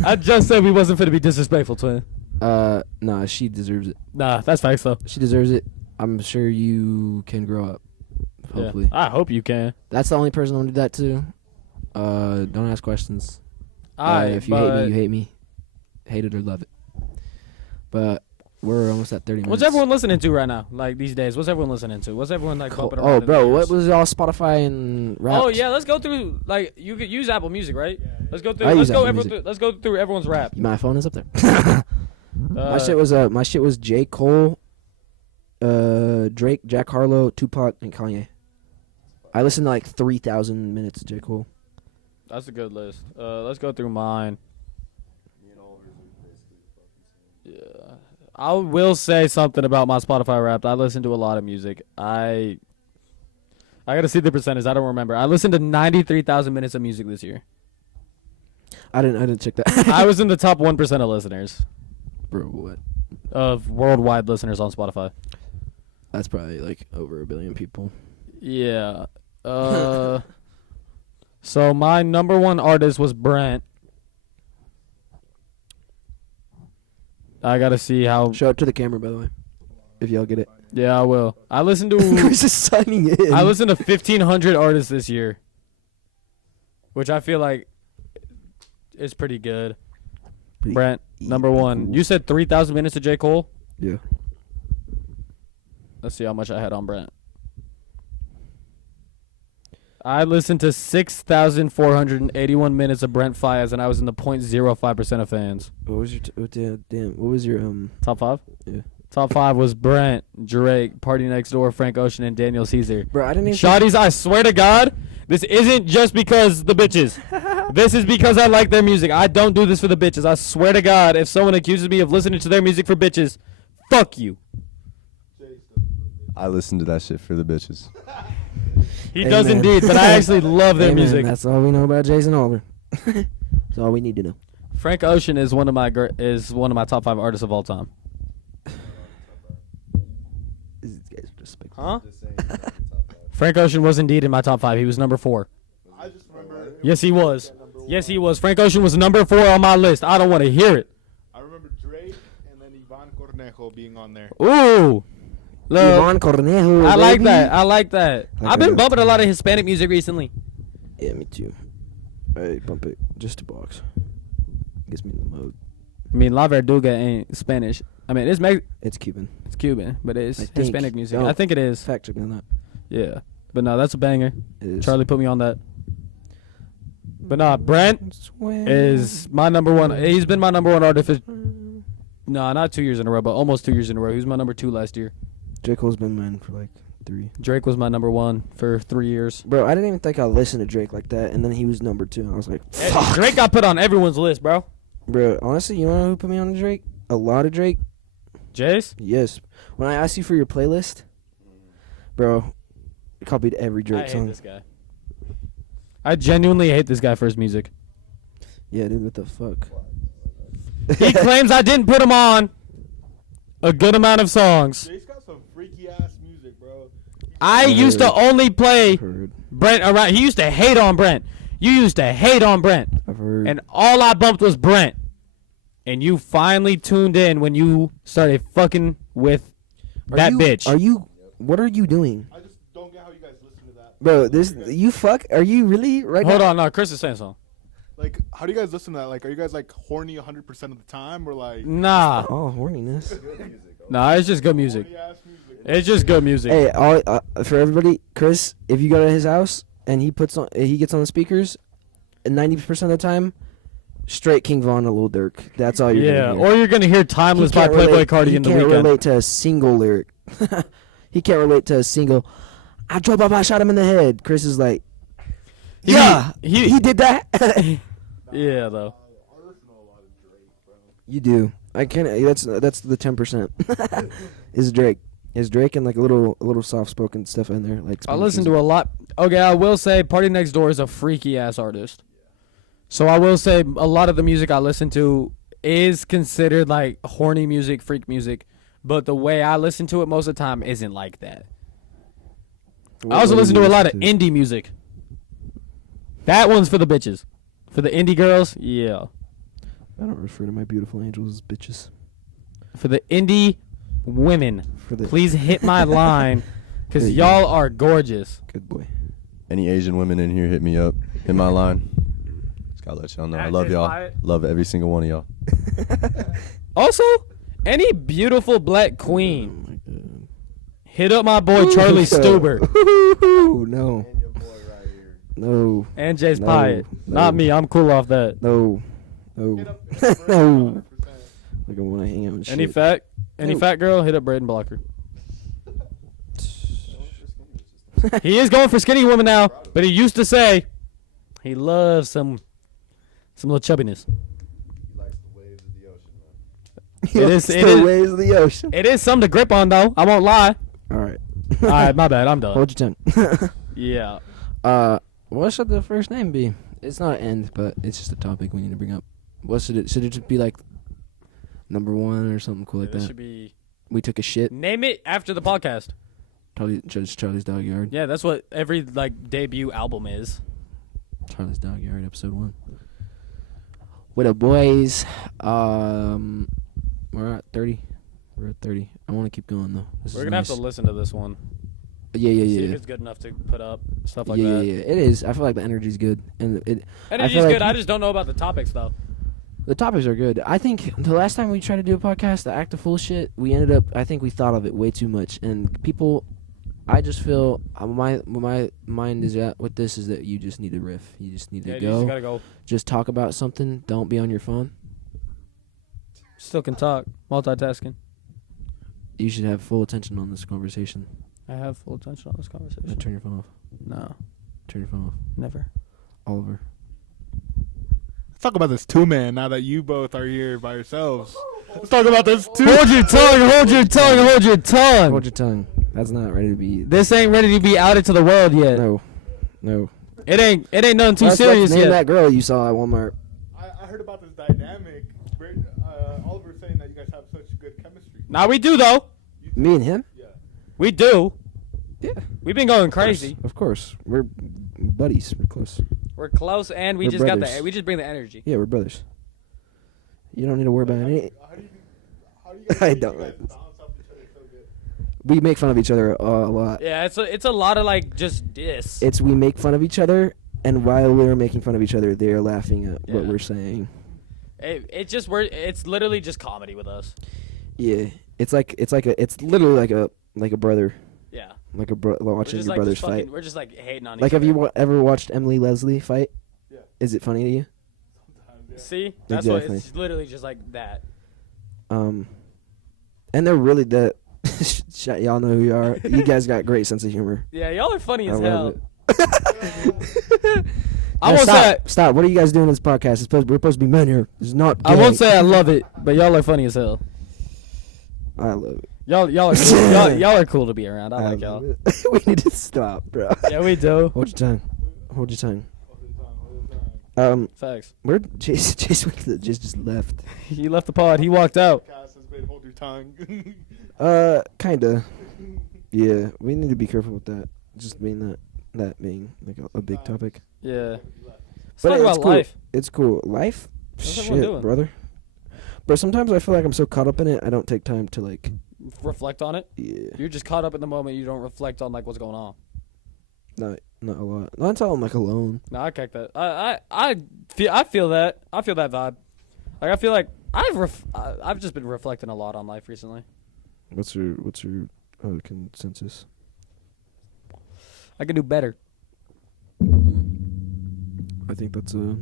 I just said we wasn't finna be disrespectful, twin. Nah, she deserves it. Nah, that's facts though. She deserves it. I'm sure you can grow up. Yeah. Hopefully. I hope you can. That's the only person I want to do that to. Don't ask questions. Alright, If you hate me, you hate me. Hate it or love it. But We're almost at 30 minutes. What's everyone listening to right now? Like these days, what's everyone listening to? What's everyone like bumping around? Oh, in bro, their what ears? was all Spotify and rap? Oh yeah, let's go through. Like you could use Apple Music, right? Let's go through. I Let's use go. Apple Music. Let's go through everyone's rap. My phone is up there. My shit was J. Cole, Drake, Jack Harlow, Tupac, and Kanye. I listened to like 3,000 minutes of J. Cole. That's a good list. Let's go through mine. Me and Oliver's are basically fucking same. Yeah. I will say something about my Spotify Wrapped. I listen to a lot of music. I gotta see the percentage. I don't remember. I listened to 93,000 minutes of music this year. I didn't check that. I was in the top 1% of listeners, Bro, what? of worldwide listeners on Spotify. That's probably like over 1 billion people. Yeah. So my number one artist was Brent. I gotta see how. Show it to the camera, by the way, if y'all get it. Yeah, I will. I listened to. Chris is signing in. I listened to 1,500 artists this year, which I feel like is pretty good. Pretty Brent, number one. cool. You said 3,000 minutes of J. Cole? Yeah. Let's see how much I had on Brent. I listened to 6,481 minutes of Brent Faiyaz, and I was in the 0.05% of fans. What was your damn? What was your Top five? Yeah. Top five was Brent, Drake, Party Next Door, Frank Ocean, and Daniel Caesar. Bro, I didn't even. Shawty's, I swear to God, this isn't just because the bitches. This is because I like their music. I don't do this for the bitches. I swear to God, if someone accuses me of listening to their music for bitches, fuck you. I listen to that shit for the bitches. He Amen. does indeed, but I actually love their Amen. music. That's all we know about Jason Oliver. That's all we need to know. Frank Ocean is one of my top 5 artists of all time. These guys are despicable. Huh? Just saying, he's not in the top five. Frank Ocean was indeed in my top 5. He was number 4. I just remember. Yes, he was. Yes, he was. Frank Ocean was number 4 on my list. I don't want to hear it. I remember Drake and then Ivan Cornejo being on there. Ooh. Look, Ivan Cornejo, I like baby. that. I like that. Like I've been that. bumping a lot of Hispanic music recently. Yeah, me too. I bump it just to box. Gets me in the mode. I mean, La Verduga ain't Spanish. I mean, It's Cuban. it's Cuban, but it's I think. Hispanic music. No. I think it is. Fact check me on that. Yeah. But no, that's a banger. It is. Charlie put me on that. But nah, Brent is my number one. He's been my number one artist for, no, not 2 years in a row, but almost 2 years in a row. He was my number 2 last year. J. Cole's been mine for like 3. Drake was my number 1 for 3 years. Bro, I didn't even think I listened to Drake like that, and then he was number 2. I was like, Hey, fuck. Drake got put on everyone's list, bro. Bro, honestly, you know who put me on to Drake? A lot of Drake. Jace? Yes. When I asked you for your playlist, bro, I copied every I Drake hate song. this guy. I genuinely hate this guy for his music. Yeah, dude, what the fuck? He claims I didn't put him on a good amount of songs. Jay's got some freaky ass music, bro. I used to only play Heard. Brent around. He used to hate on Brent. You used to hate on Brent. I've heard. And all I bumped was Brent. And you finally tuned in when you started fucking with that bitch. What are you doing? I just don't get how you guys listen to that. Bro, you fuck? Are you really right Hold now? on, no, Chris is saying something. Like, how do you guys listen to that? Like, are you guys like horny 100% of the time, or like Nah. Oh, horniness. Nah, it's just good music. horny ass music? It's just good music. Hey, for everybody, Chris, if you go to his house and he gets on the speakers, and 90% of the time, straight King Von and Lil Durk. That's all you're Yeah, gonna hear. or you're going to hear Timeless by Playboy Cardi in the He weekend. can't relate to a single lyric. He can't relate to a single. I drove up, I shot him in the head. Chris is like, He- yeah, he- he did that. Yeah, though. I listen to a lot of Drake, bro. You do. I can't. That's the 10%. Is Drake. Is Drake and like a little soft spoken stuff in there like. I listen to a lot. Okay, I will say Party Next Door is a freaky ass artist. So I will say a lot of the music I listen to is considered like horny music, freak music, but the way I listen to it most of the time isn't like that. I also listen to a lot of indie music. That one's for the bitches. For the indie girls, yeah. I don't refer to my beautiful angels as bitches. For the indie women, For the please hit my line, because There you go. y'all are gorgeous. Good boy. Any Asian women in here, hit me up. Hit my line. Just gotta let y'all know. I love y'all. Love every single one of y'all. Also, Any beautiful black queen, Oh my God. hit up my boy Charlie Stuber No. And your boy right here. No. and Jace No, Pyatt. no. Not me. I'm cool off that. No. No. Hit up No. 100%. Like I want to hang out and Any shit. any No. fat girl, hit up Braden Blocker. He is going for skinny women now, but he used to say he loves some little chubbiness. He likes the waves of the ocean, man. He It likes is- it the is- waves of the ocean. It is something to grip on though. I won't lie. All right. All right, my bad. I'm done. Hold your tongue. Yeah. What should the first name be? It's not an end, but it's just a topic we need to bring up. What should it? Should it just be like number one or something cool like This that? should be We took a shit. name it after the podcast. Judge Charlie's Dog Yard. Yeah, that's what every like debut album is. Charlie's Dog Yard, episode 1. With the boys, we're at 30. We're at 30. I want to keep going though. This We're is gonna nice. have to listen to this one. Yeah, See if yeah. it's good enough to put up stuff like Yeah, that. yeah. It is. I feel like the energy's good, and it. Energy's feel good. like- I just don't know about the topics though. The topics are good. I think the last time we tried to do a podcast, the act of full shit, we ended up. I think we thought of it way too much, and people. I just feel my mind is at with this is that you just need to riff. You just need to Yeah, you go. just gotta go. Just talk about something. Don't be on your phone. Still can talk. Multitasking. You should have full attention on this conversation. I have full attention on this conversation. Turn your phone off. No, Turn your phone off. never. Oliver. Let's talk about this two-man now that you both are here by yourselves. Let's talk about this two. Hold your tongue. Hold your tongue. Hold your tongue. Hold your tongue. That's not ready to be. This ain't ready to be outed to the world yet. No. No. It ain't nothing too Let's serious name yet. that girl you saw at Walmart. I heard about this dynamic. Oliver saying that you guys have such good chemistry. Now we do though. Me and him? Yeah. We do. Yeah. We've been going crazy. Of course. We're buddies. We're close. We're close, and we We're just got brothers. the. We just bring the energy. Yeah, we're brothers. You don't need to worry about any. How do you guys I make don't you guys like this. bounce off each other so good? We make fun of each other a lot. Yeah, it's a lot of like just diss. We make fun of each other, and while we're making fun of each other, they're laughing at what Yeah. we're saying. It's literally just comedy with us. Yeah, it's literally like a brother, Yeah. like We're watching just your like brothers fucking, fight. we're just like hating on Like, each have other. you ever watched Emily Leslie fight? Yeah. Is it funny to you? Sometimes, yeah. See? That's what Exactly. it's literally just like that. And they're really the. Y'all know who you are. You guys got great sense of humor. Yeah, y'all are funny I as love hell. it. I No, won't say stop. What are you guys doing in this podcast? We're supposed to be men here. It's not. I won't gay. say I love it, but y'all are funny as hell. I love it. Y'all are cool. y'all are cool to be around. I like y'all. love it. We need to stop, bro. Yeah, we do. Hold your tongue. Hold your tongue. All the time. Facts. Where Chase just left. He left the pod. He walked out. Podcast has been hold your tongue. Kinda. Yeah, we need to be careful with that. Just being that being like a big topic. Yeah. Let's But talk it's about cool. life. It's cool. Life? What's everyone doing? Shit, brother. But sometimes I feel like I'm so caught up in it, I don't take time to like. Reflect on it. Yeah. You're just caught up in the moment. You don't reflect on like what's going on. Not a lot. Not until I'm like alone. No, I kick that. I feel that. I feel that vibe. Like I feel like I've just been reflecting a lot on life recently. What's your consensus? I can do better. I think that's a.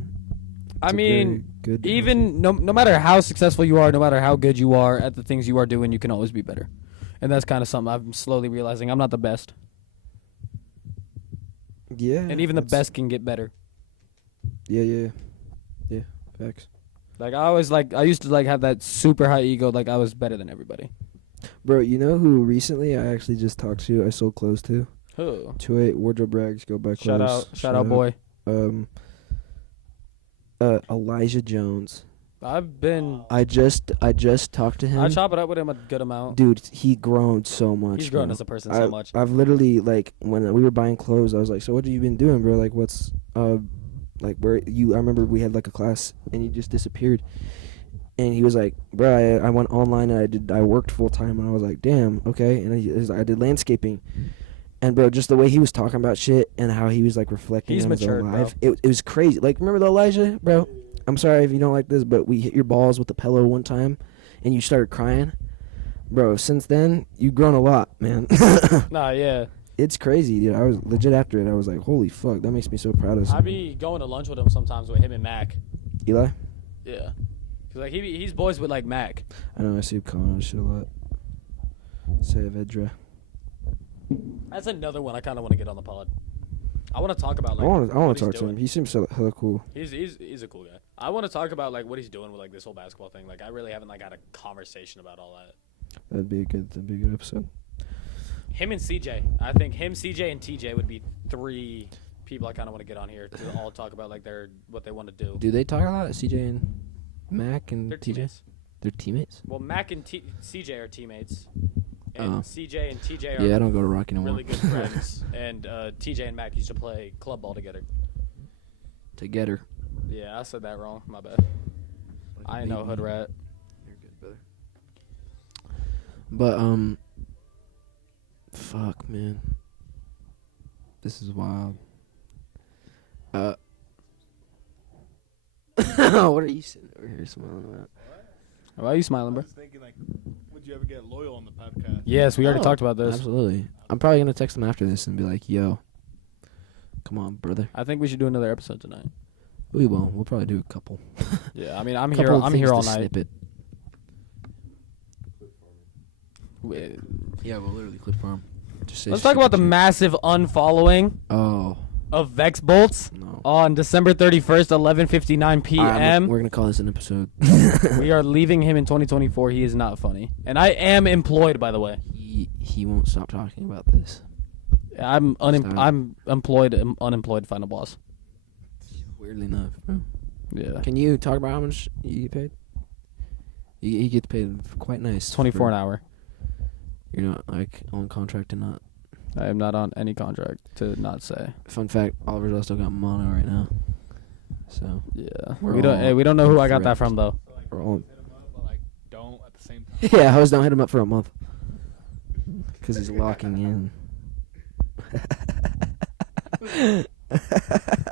I it's a mean, very good. even no matter how successful you are, no matter how good you are at the things you are doing, you can always be better. And that's kind of something I'm slowly realizing. I'm not the best. Yeah. And even the that's- best can get better. Yeah. Facts. Like I used to like have that super high ego, like I was better than everybody. Bro, you know who recently I actually just talked to? I sold clothes to. Who? 28 Wardrobe Rags. Go buy clothes. Shout out, boy. Elijah Jones. I've been. I just talked to him. I chop it up with him a good amount. Dude, he grown so much. He's grown bro. as a person so much. I've literally like when we were buying clothes, I was like, "So what have you been doing, bro? Like, what's like where you?" I remember we had like a class, and you just disappeared. And he was like, "Bro, I went online and I worked full time." And I was like, "Damn, okay." And I did landscaping. And bro, just the way he was talking about shit and how he was like reflecting He's on his matured, own bro. life, it was crazy. Like, remember the Elijah, bro? I'm sorry if you don't like this, but we hit your balls with the pillow one time, and you started crying, bro, since then, you've grown a lot, man. Nah, yeah. It's crazy, dude. I was legit after it. I was like, holy fuck, that makes me so proud of I be going to lunch with him sometimes with him and Mac. Eli? Yeah. Cause like he's boys with like Mac. I know, I see him calling on shit a lot. Saavedra. That's another one I kind of want to get on the pod. I want to talk about I like. want what to he's talk to doing. him. He seems so hella cool. He's a cool guy. I want to talk about like what he's doing with like this whole basketball thing. Like I really haven't like had a conversation about all that. That'd be a good episode. Him and CJ. I think him, CJ, and TJ would be 3 people I kind of want to get on here to all talk about like what they want to do. Do they talk a lot? CJ and Mac and They're TJ? teammates. They're teammates? Well, Mac and CJ are teammates, and CJ and TJ are Yeah, I don't go to Rocky no more. really good friends. And TJ and Mac used to play club ball together. Together. Yeah, I said that wrong. My bad. I ain't no hood rat. You're good, brother. But, fuck, man. This is wild. What are you sitting over here smiling about? Why are you smiling, I bro? was thinking, like, would you ever get loyal on the podcast? Yes, we already Oh, talked about this. Absolutely. I'm probably going to text him after this and be like, yo, come on, brother. I think we should do another episode tonight. We will. We'll probably do a couple. Yeah, I mean, I'm Couple of here. I'm here things all to night. Snippet. We- Yeah, we'll literally clip farm. Just say Let's talk about the shit. massive unfollowing Oh, of Vex Bolts no. on December 31st, 11:59 p.m. We're going to call this an episode. We are leaving him in 2024. He is not funny, and I am employed, by the way. He won't stop talking about this. I'm Stop. I'm employed, unemployed final boss. Weirdly enough, bro. Yeah, Can you talk about how much you get paid? You get paid quite nice. 24 an hour. You're not like on contract and not. I am not on any contract to not say. Fun fact: Oliver's also got mono right now. So Yeah, We're we don't. all Hey, we don't know who I got that threats. from though. So, like, We're all- hit him up, but, like, don't at the same time. yeah, hoes don't hit him up for a month because he's locking in.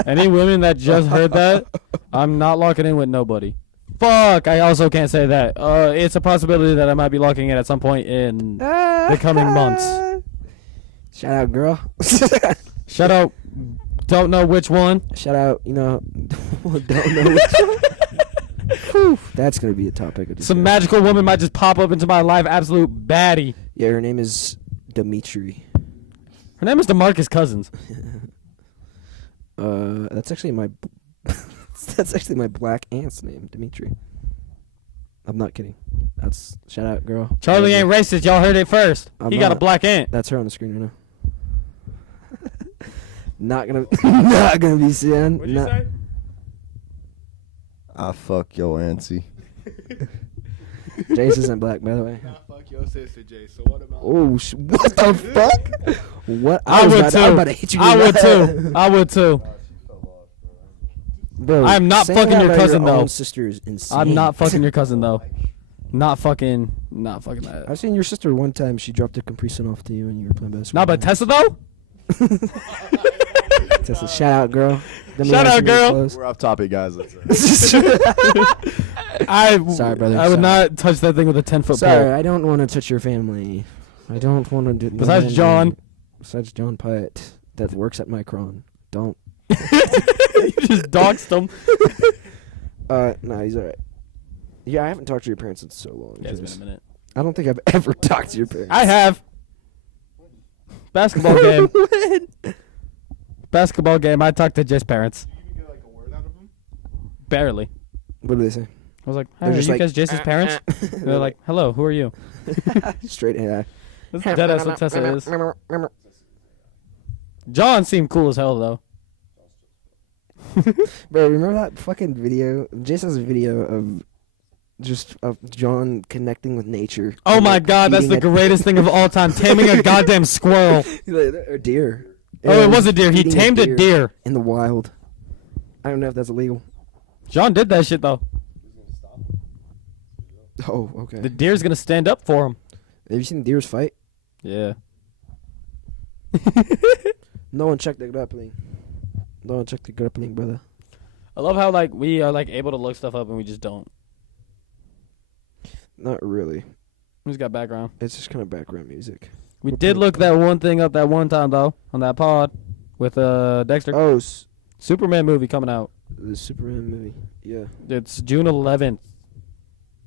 Any women that just heard that, I'm not locking in with nobody. Fuck, I also can't say that. It's a possibility that I might be locking in at some point in the coming months. Shout out, girl. Shout out, don't know which one. Shout out, don't know which one. Whew, that's gonna be a topic of Some discussion. magical woman might just pop up into my life, absolute baddie. Yeah, her name is Dimitri. Her name is DeMarcus Cousins. That's actually my black aunt's name, Dimitri. I'm not kidding. That's shout out, girl. Charlie ain't racist, y'all heard it first. I'm He got a not. black aunt. That's her on the screen right now. not gonna be seen. What'd you say? I fuck yo auntie. Jace isn't black, by the way. Nah, fuck your sister, Jay. So what about? Oh, what the fuck? What? I was would about to- too. I'm about to hit you. I in the would head. too. I would too. Bro, I am not saying fucking that your about cousin, own though. sister is insane. I'm not fucking your cousin though. Not fucking that. I've seen your sister one time. She dropped a Capri Sun off to you when you were playing basketball. Nah, but Tessa though. Tessa, shout out, girl. Let me Shout have out, some new girl. clothes. We're off topic, guys. Let's Sorry, brother. I would Sorry. not touch that thing with a 10-foot Sorry, pole. I don't want to touch your family. I don't want to do. Besides John. Besides John Pyatt, that works at Micron. Don't. You just doxed him. No, he's alright. Yeah, I haven't talked to your parents in so long. Yeah, it's been 'cause a minute. I don't think I've ever talked to your parents. I have. Basketball game. Basketball game. I talked to Jay's parents. Did you even get like a word out of him? Barely. What do they say? I was like, They're "Hi, are just you like, guys Jason's parents?" They're like, "Hello, who are you?" straight AI. That's deadass what Tessa is. John seemed cool as hell though. Bro, remember that fucking video? Jason's video of just of John connecting with nature. Oh And, my like, god, that's the feeding greatest thing of all time. Taming a goddamn squirrel. a deer. Oh, it was a deer. He Feeding tamed a deer. in the wild. I don't know if that's illegal. John did that shit though. Oh, okay. The deer's gonna stand up for him. Have you seen deers fight? Yeah. No one checked the grappling. No one checked the grappling, brother. I love how like we are like able to look stuff up and we just don't. Not really. Who's got background? It's just kind of background music. We did look that one thing up that one time though on that pod with Dexter. Oh, Superman movie coming out. the Superman movie. Yeah. It's June 11th.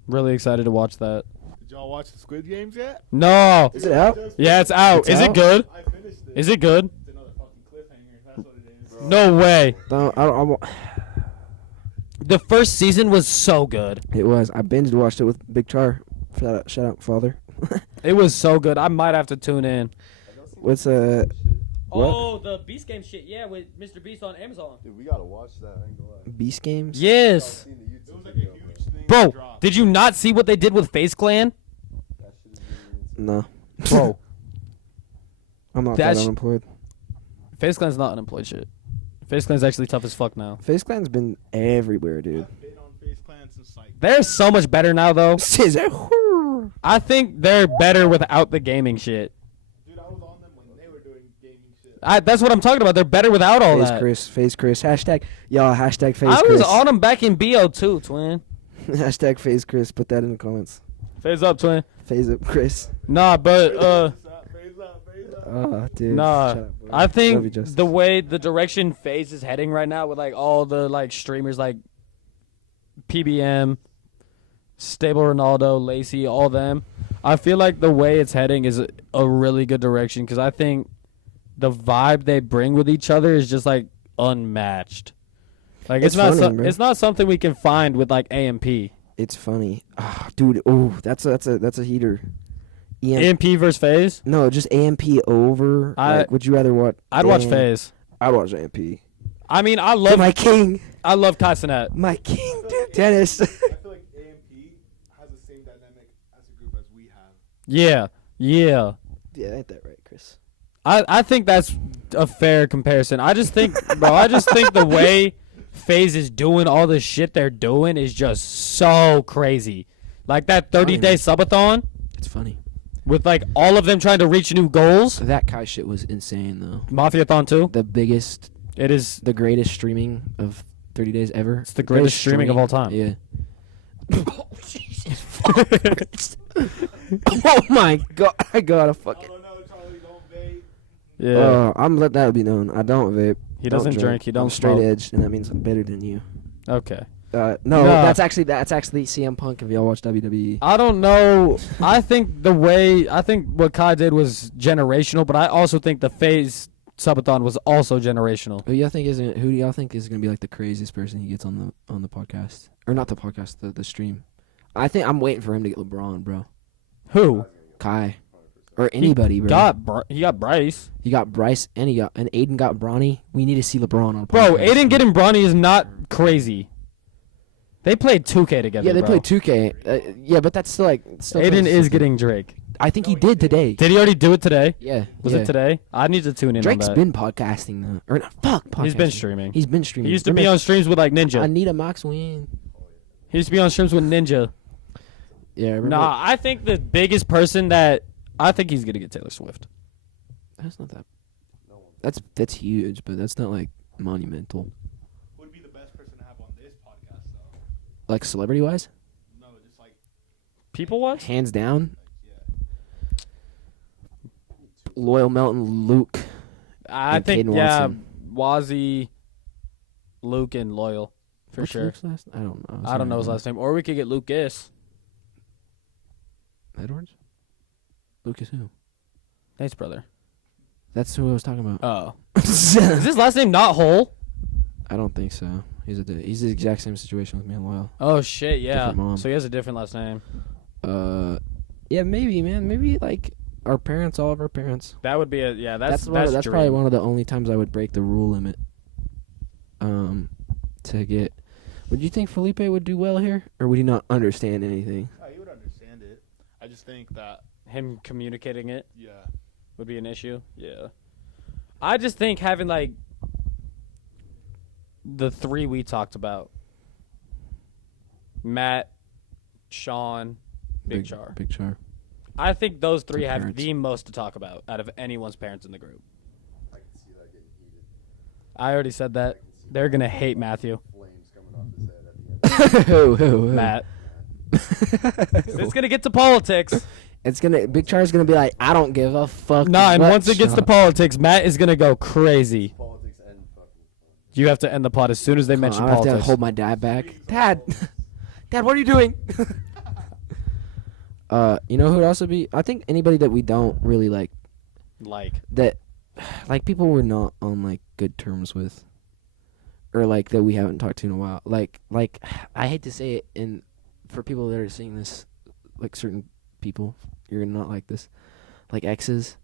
Really excited to watch that. Did y'all watch the Squid Games yet? No. Is it out? Yeah, it's out. It's Is it out? good? I finished it. Is it good? It's another fucking cliffhanger. That's what it is. No way. No, I won't. The first season was so good. It was. I binge watched it with Big Char. Shout out, father. It was so good. I might have to tune in. What's What? Oh, the Beast Game shit. Yeah, with Mr. Beast on Amazon. Dude, we gotta watch that. I ain't gonna lie. Beast Games? Yes. I've seen the It YouTube was like a video, huge thing. Bro, that dropped. did you not see what they did with FaZe Clan? That shit is really insane. No. Bro, I'm not That that sh- unemployed. FaZe Clan's not unemployed shit. FaZe Clan's actually tough as fuck now. FaZe Clan's been everywhere, dude. I've been on FaZe Clan since like. They're so much better now, though. Scissor. I think they're better without the gaming shit. Dude, I was on them when they were doing gaming shit. That's what I'm talking about. They're better without all that. FaZe Chris. Hashtag, y'all, hashtag FaZe I Chris. was on them back in BO too, twin. Hashtag FaZe Chris. Put that in the comments. FaZe up, twin. FaZe up, Chris. Nah, but Phase up, phase up. Oh, dude. nah. Shut up, bro. I Love you, think Justice. the way the direction FaZe is heading right now with like all the like streamers like PBM, Stable Ronaldo, Lacey, all them. I feel like the way it's heading is a really good direction because I think the vibe they bring with each other is just like unmatched. Like It's not funny, bro. it's not something we can find with like AMP. It's funny. Ah, dude. Oh, that's a heater. AMP versus FaZe. No, just AMP over. Like, would you rather watch? I'd watch FaZe. I'd watch AMP. I mean, I love My king. I love Castanet. My king, dude. Dennis. I feel like AMP has the same dynamic as a group as we have. Yeah, yeah. Yeah, ain't that right, Chris? I think that's a fair comparison. I just think, bro, I just think the way FaZe is doing all the shit they're doing is just so crazy. Like that 30-day subathon It's funny. with like all of them trying to reach new goals. That Kai shit was insane, though. Mafiathon too. The biggest, It is. the greatest streaming of 30 days ever. It's the greatest streaming of all time. Yeah. Oh my god! I gotta fuck. I don't know, Charlie, don't vape. Yeah. I'm let that be known. I don't vape. He don't doesn't drink. He don't I'm straight smoke. edge, and that means I'm better than you. Okay. No, Nah. that's actually CM Punk. If y'all watch WWE, I don't know. I think what Kai did was generational, but I also think the FaZe subathon was also generational. who do y'all think is gonna be like the craziest person he gets on the podcast, or not the podcast, the stream? I think I'm waiting for him to get LeBron, bro. Who? Kai, or anybody, bro. He got Bryce. He got Bryce, and Aiden got Bronny. We need to see LeBron on. A Bro, podcast. Aiden getting Bronny is not crazy. They played 2K together. Yeah, they bro. played 2K. Yeah, but that's still like. Aiden is getting Drake. I think he did today. Did he already do it today? Yeah. Was yeah. it today? I need to tune in Drake's on that. been podcasting though, or not? Fuck, podcasting. He's been streaming. He's been streaming. He used to be on streams with like Ninja. Anita Max win. He used to be on streams with Ninja. Yeah, I remember. Nah, I think the biggest person that I think he's gonna get Taylor Swift. That's not that. That's huge, but that's not like monumental. Who would be the best person to have on this podcast, though? Like celebrity wise, No, just like, People what? hands down, yeah. Loyal Melton, Luke. I And think Caden Wazzy, Luke, and Loyal for What's sure. Luke's last? I don't know. I don't know his last name, or we could get Lucas. Edwards. Lucas who? Nate's brother. That's who I was talking about. Oh, is his last name not Hole? I don't think so. He's the exact same situation with me and Loyal. Oh shit, yeah. Different mom. So he has a different last name. Yeah, maybe, man. Maybe like our parents, all of our parents. That would be that's That's dream. probably one of the only times I would break the rule limit. To get. Would you think Felipe would do well here, or would he not understand anything? Oh, you would understand it. I just think that, Him communicating it yeah. would be an issue. Yeah. I just think having like the three we talked about. Matt, Sean, Big Char. Big Char. I think those three Two have parents. the most to talk about out of anyone's parents in the group. I can see that getting heated. I already said that. They're going to hate Matthew. Flames coming off his head at the end. Who? Matt. It's gonna get to politics. Big Char's gonna be like, I don't give a fuck. Nah, and what once it gets to shot." politics, Matt is gonna go crazy. Politics and fucking. You have to end the pod as soon as they mention I have to politics. hold my dad back. Dad, Dad, what are you doing? You know who would also be? I think anybody that we don't really like, that, like people we're not on like good terms with, or like that we haven't talked to in a while. Like I hate to say it, and for people that are seeing this, like certain people, you're not like this, like exes.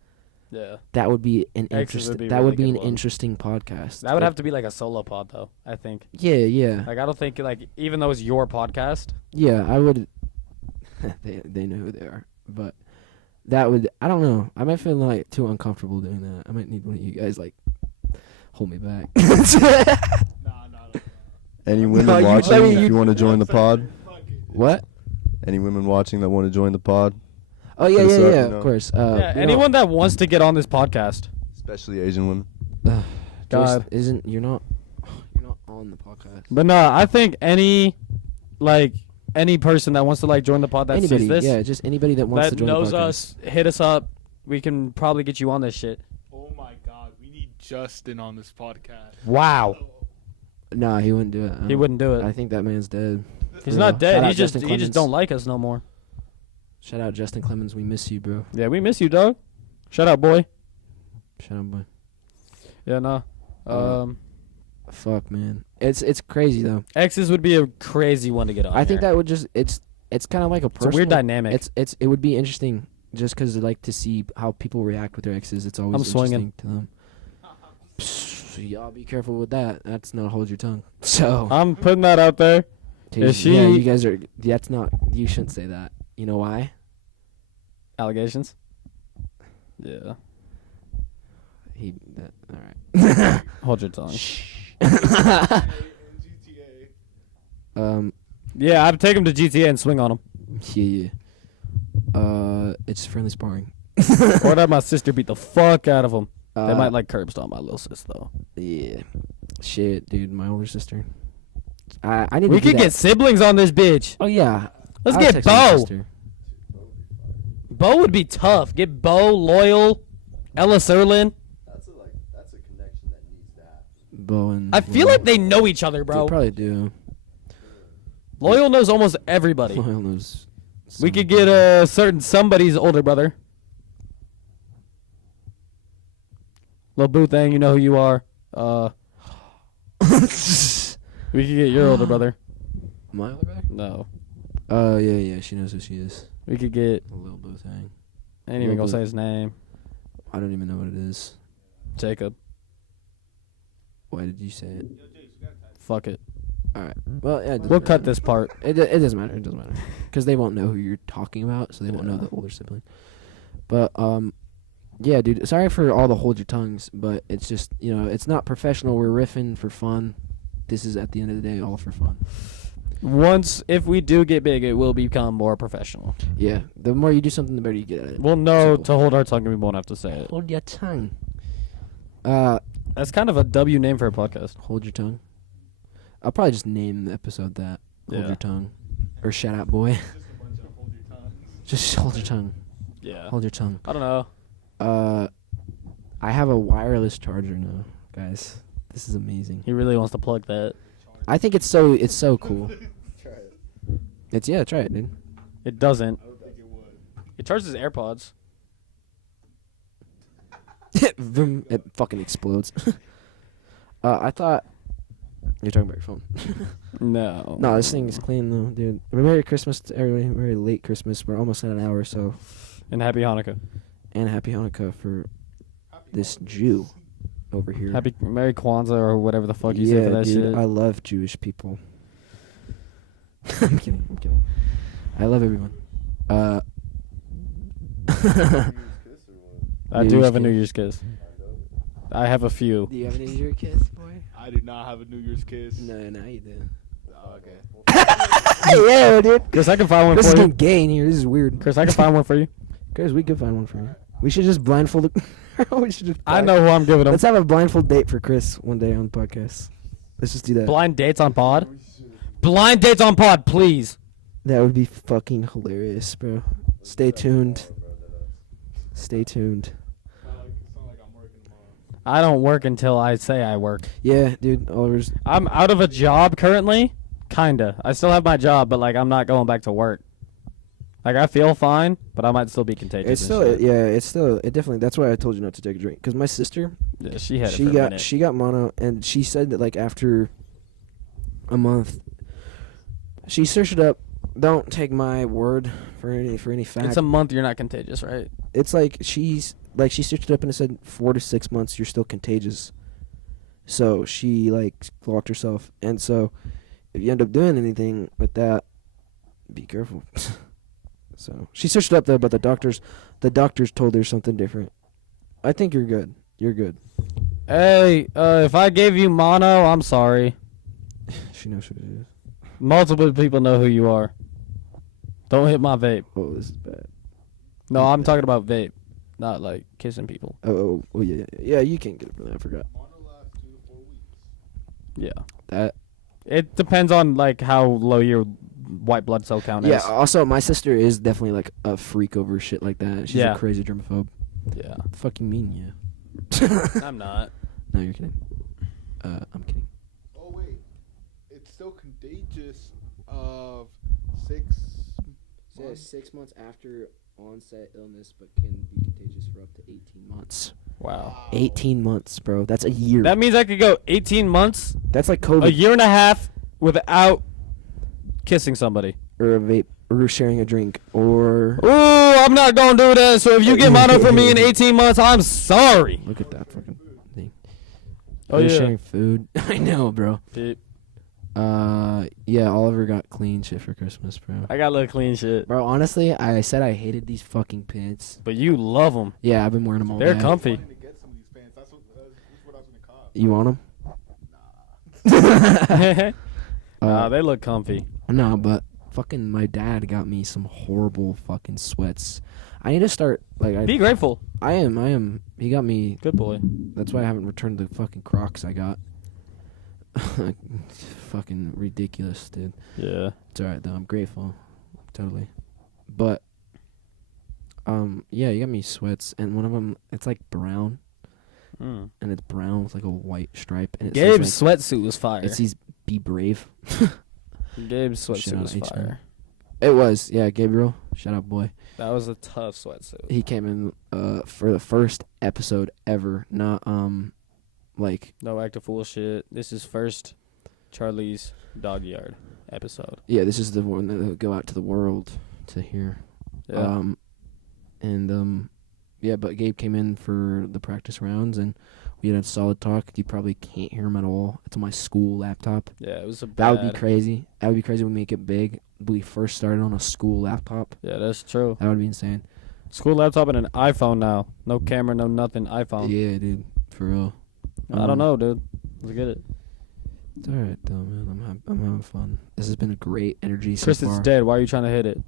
Yeah. That would be an Exes would interesting. be That really would be good an one. interesting podcast. That would have to be like a solo pod, though. I think. Yeah. Like I don't think like even though it's your podcast. Yeah, I would. they know who they are, but that would. I don't know. I might feel like too uncomfortable doing that. I might need one of you guys like hold me back. Any women No, watching, I mean, if you want to join the pod? What? Any women watching that want to join the pod? Oh yeah, Hit us yeah, up, yeah. you Of know. course. Yeah, anyone that wants to get on this podcast. Especially Asian women. God. Isn't you're not on the podcast. But no, I think any person that wants to like join the pod that Anybody, sees this, yeah, just anybody that wants that to join knows the podcast. us, hit us up. We can probably get you on this shit. Oh my God, we need Justin on this podcast. Wow. Nah, he wouldn't do it. He wouldn't do it. I think that man's dead. He's For not real. dead. Shout out He just Justin he just Clemens. don't like us no more. Shout out Justin Clemens. We miss you, bro. Yeah, we miss you, dog. Shout out, boy. Shout out, boy. Yeah, no. Fuck, man. It's crazy though. Exes would be a crazy one to get on. I think here. that would just it's kind of like a it's a personal. weird dynamic. It would be interesting just because like to see how people react with their exes. It's always I'm swinging. interesting to them. So y'all be careful with that. That's not hold your tongue. So I'm putting that out there. Is she- yeah, you guys are. That's not. You shouldn't say that. You know why? Allegations. Yeah. All right. Hold your tongue. Yeah, I'd take him to GTA and swing on him. yeah. It's friendly sparring. Or have my sister beat the fuck out of him. They might Uh, like curb stomp my little sis though. Yeah. Shit, dude. My older sister. I need We to do could that. get siblings on this bitch. Oh yeah. Let's I'll get text my Bo. sister. Bo would be tough. Get Bo, Loyal, Ella Serlin. That's a connection that needs to happen. Bo and. I feel like they know each other, They bro. probably do. Loyal knows almost everybody. Loyal knows. We could get a certain somebody's older brother. Lil Boo thing, you know who you are. We could get your older brother. My older brother? No. Oh yeah. She knows who she is. We could get. A little boo thing. I ain't even Lil gonna Boo. say his name. I don't even know what it is. Jacob. Why did you say it? Fuck it. All right. Well, yeah. We'll cut this part. It doesn't matter. It doesn't matter because they won't know who you're talking about, so they won't know the older sibling. But yeah, dude. Sorry for all the hold your tongues, but it's just it's not professional. We're riffing for fun. This is at the end of the day all for fun. Once, if we do get big, it will become more professional. Yeah. The more you do something, the better you get at it. We'll know Simple. to hold our tongue and we won't have to say it. Hold your tongue. That's kind of a W name for a podcast. Hold your tongue. I'll probably just name the episode that. Hold Yeah. your tongue. Or shout out boy. Just hold your tongue. Yeah. Hold your tongue. I don't know. I have a wireless charger now, guys. This is amazing. He really wants to plug that. I think it's so cool. Try it. Try it, dude. It doesn't. I don't think it would. It charges AirPods. Vroom, it fucking explodes. I thought you're talking about your phone. No. No, this thing is clean though, dude. Merry Christmas to everybody. Merry late Christmas. We're almost at an hour, so And Happy Hanukkah. and Happy Hanukkah for this Jew over here. Happy Merry Kwanzaa or whatever the fuck you yeah, say for that dude, shit. I love Jewish people. I'm kidding. I love everyone. I New do Year's have a New kiss. Year's kiss. I have a few. Do you have a New Year's kiss, boy? I do not have a New Year's kiss. No, you do. Oh, okay. Yeah, dude. Chris, I can find one This is for you. getting gay in here. This is weird. Chris, I can find one for you. Chris, we could find one for you. We should just blindfold. We should just. I know who I'm giving him. Let's have a blindfold date for Chris one day on the podcast. Let's just do that. Blind dates on pod. Blind dates on pod, please. That would be fucking hilarious, bro. Stay tuned. Stay tuned. It's not like I'm working tomorrow. I don't work until I say I work. Yeah, dude. Oliver's. I'm out of a job currently. Kinda. I still have my job, but like I'm not going back to work. Like I feel fine, but I might still be contagious. It's still, it definitely. That's why I told you not to take a drink. Cause my sister, Yeah, she had it for a minute. she got mono, and she said that like after a month, she searched it up. Don't take my word for any fact. It's a month. You're not contagious, right? It's like she searched it up and it said 4 to 6 months you're still contagious. So she like locked herself, and so if you end up doing anything with that, be careful. So she searched it up though, but the doctors told her something different. I think you're good. You're good. Hey, if I gave you mono, I'm sorry. She knows who it is. Multiple people know who you are. Don't hit my vape. Oh, this is bad. No, I'm talking about vape, not like kissing people. Oh, yeah. You can't get it from that. I forgot Mono lasts 2 to 4 weeks. Yeah. that. It depends on like how low your white blood cell count Yeah. is. Also, my sister is definitely like a freak over shit like that. She's Yeah. a crazy germaphobe. Yeah. The fuck you mean, yeah? I'm not. No, you're kidding. I'm kidding. Oh wait, it's still contagious of 6 months. 6 months after onset illness, but can be contagious for up to 18 months. Wow. 18 months, bro. That's a year. That means I could go 18 months, That's like COVID a year and a half without kissing somebody. or a vape or sharing a drink or Ooh, I'm not gonna do that. So if you get mono from me in 18 months, I'm sorry. look at that fucking thing. Oh, Or yeah. sharing food. I know, bro. Dude, Yeah, Oliver got clean shit for Christmas, bro. I got a little clean shit, Bro, honestly, I said I hated these fucking pants. but you love them. Yeah, I've been wearing them all They're day. comfy. Wanting to get some of these pants. That's what I was gonna cost. You want them? Nah, they look comfy. No, but fucking my dad got me some horrible fucking sweats. I need to start like Be grateful. I am. He got me. Good boy. That's why I haven't returned the fucking Crocs I got. Fucking ridiculous, dude. Yeah. It's alright though. I'm grateful, totally. But yeah, you got me sweats, and one of them it's like brown, Mm. and it's brown with like a white stripe, and it Gabe's says like, sweatsuit was fire. it says "Be brave." Gabe's Shout sweatsuit out was H&R. fire. It was, yeah, Gabriel. Shout out, boy. That was a tough sweatsuit. He came in for the first episode ever. Not like No act of fool shit. This is first Charlie's Dog Yard episode. yeah, this is the one that will go out to the world to hear. Yeah. Yeah, but Gabe came in for the practice rounds, and we had a solid talk. You probably can't hear him at all. It's on my school laptop. Yeah, it was a That bad. would be crazy. That would be crazy when we make it big. We first started on a school laptop. Yeah, that's true. That would be insane. School laptop and an iPhone now. No camera, no nothing. iPhone. Yeah, dude, for real. I don't know, dude. Let's get it. It's all right, though, man. I'm having fun. This has been a great energy so Chris, far. it's dead. Why are you trying to hit it?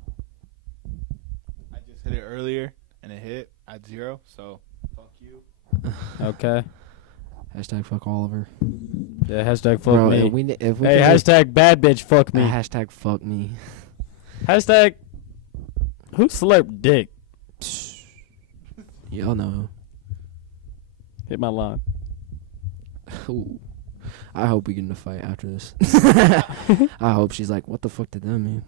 I just hit it earlier and it hit at 0. So fuck you. Okay. Hashtag fuck Oliver. Yeah, hashtag fuck Bro, me. if we Hey, can hashtag bad bitch fuck me. hashtag fuck me. Hashtag who slurped dick? Y'all know. Hit my line. Ooh. I hope we get in a fight after this. I hope she's like, what the fuck did that mean?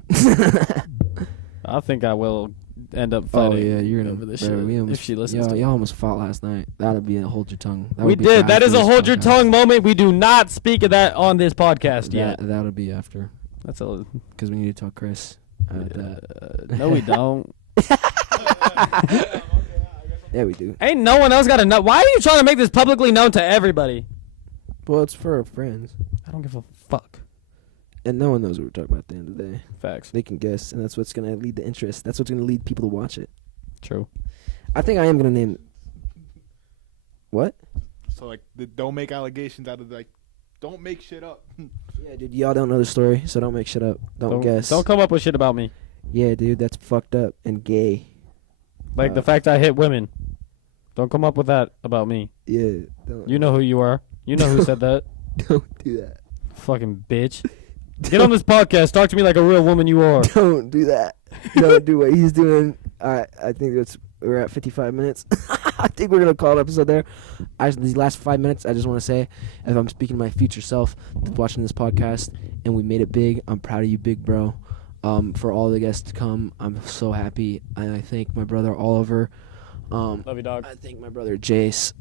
I think I will end up Oh fighting yeah, you're gonna. over this bro, shit we almost, if she listens to y'all me. almost fought last night. That'd be a hold your tongue. We did. That is a hold your tongue moment. moment. We do not speak of that on this podcast yet. That'll be after, That's a because we need to talk Chris. no, we don't. Yeah, we do. Ain't no one else got to know. Why are you trying to make this publicly known to everybody? Well, it's for our friends, I don't give a fuck. and no one knows what we're talking about at the end of the day. Facts. They can guess, and that's what's gonna lead to interest. That's what's gonna lead people to watch it. True. I think I am gonna name. What? So like, don't make allegations out of like, don't make shit up. Yeah, dude, y'all don't know the story, so don't make shit up. Don't guess. Don't come up with shit about me. Yeah, dude, that's fucked up and gay. Like the fact I hit women. Don't come up with that about me. Yeah, don't. You know who you are. You know who said that. Don't do that. Fucking bitch. Get on this podcast. Talk to me like a real woman you are. Don't do that. Don't do what he's doing. I think we're at 55 minutes. I think we're gonna call it episode there. These last 5 minutes, I just want to say, if I'm speaking to my future self that's watching this podcast, and we made it big, I'm proud of you, big bro. For all the guests to come, I'm so happy. And I thank my brother Oliver. Love you, dog. I thank my brother Jace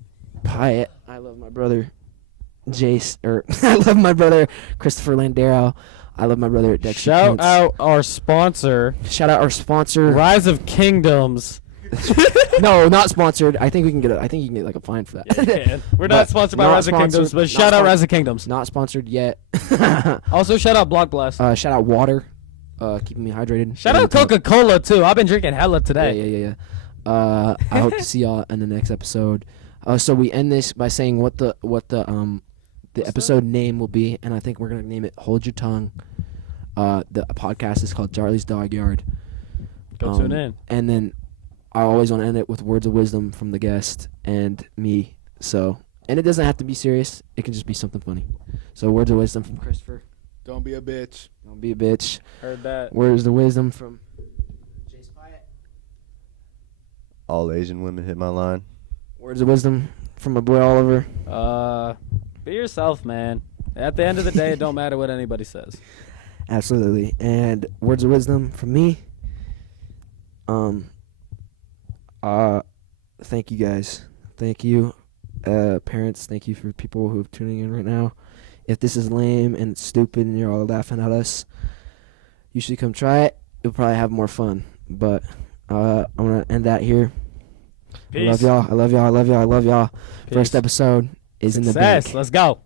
Pyatt. I love my brother Jace, I love my brother Christopher Landero. I love my brother Dexter Shout Kuntz. out our sponsor, Rise of Kingdoms. No, not sponsored. I think you can get like a fine for that. Yeah, you can. We're But not sponsored by not Rise of Kingdoms, sponsored- but not shout out spon- Rise of Kingdoms. Not sponsored yet. Also, shout out Block Blast. Shout out water, keeping me hydrated. Shout out Coca-Cola too. I've been drinking hella today. Yeah. I hope to see y'all in the next episode. So we end this by saying what the episode name will be, and I think we're gonna name it "Hold Your Tongue." The podcast is called Charlie's Dog Yard. Go tune in. And then I always want to end it with words of wisdom from the guest and me. So, and it doesn't have to be serious. It can just be something funny. So, words of wisdom from Christopher. Don't be a bitch. Don't be a bitch. Heard that. Words of wisdom from Jace Pyatt. All Asian women hit my line. Words of wisdom from my boy Oliver. Be yourself, man. At the end of the day, it don't matter what anybody says. Absolutely. And words of wisdom from me. Thank you guys. Thank you, parents. Thank you for people who are tuning in right now. If this is lame and it's stupid and you're all laughing at us, you should come try it. You'll probably have more fun. But I'm gonna end that here. Peace. I love y'all. I love y'all. I love y'all. I love y'all. Peace. First episode is in the Success. bank. Let's go.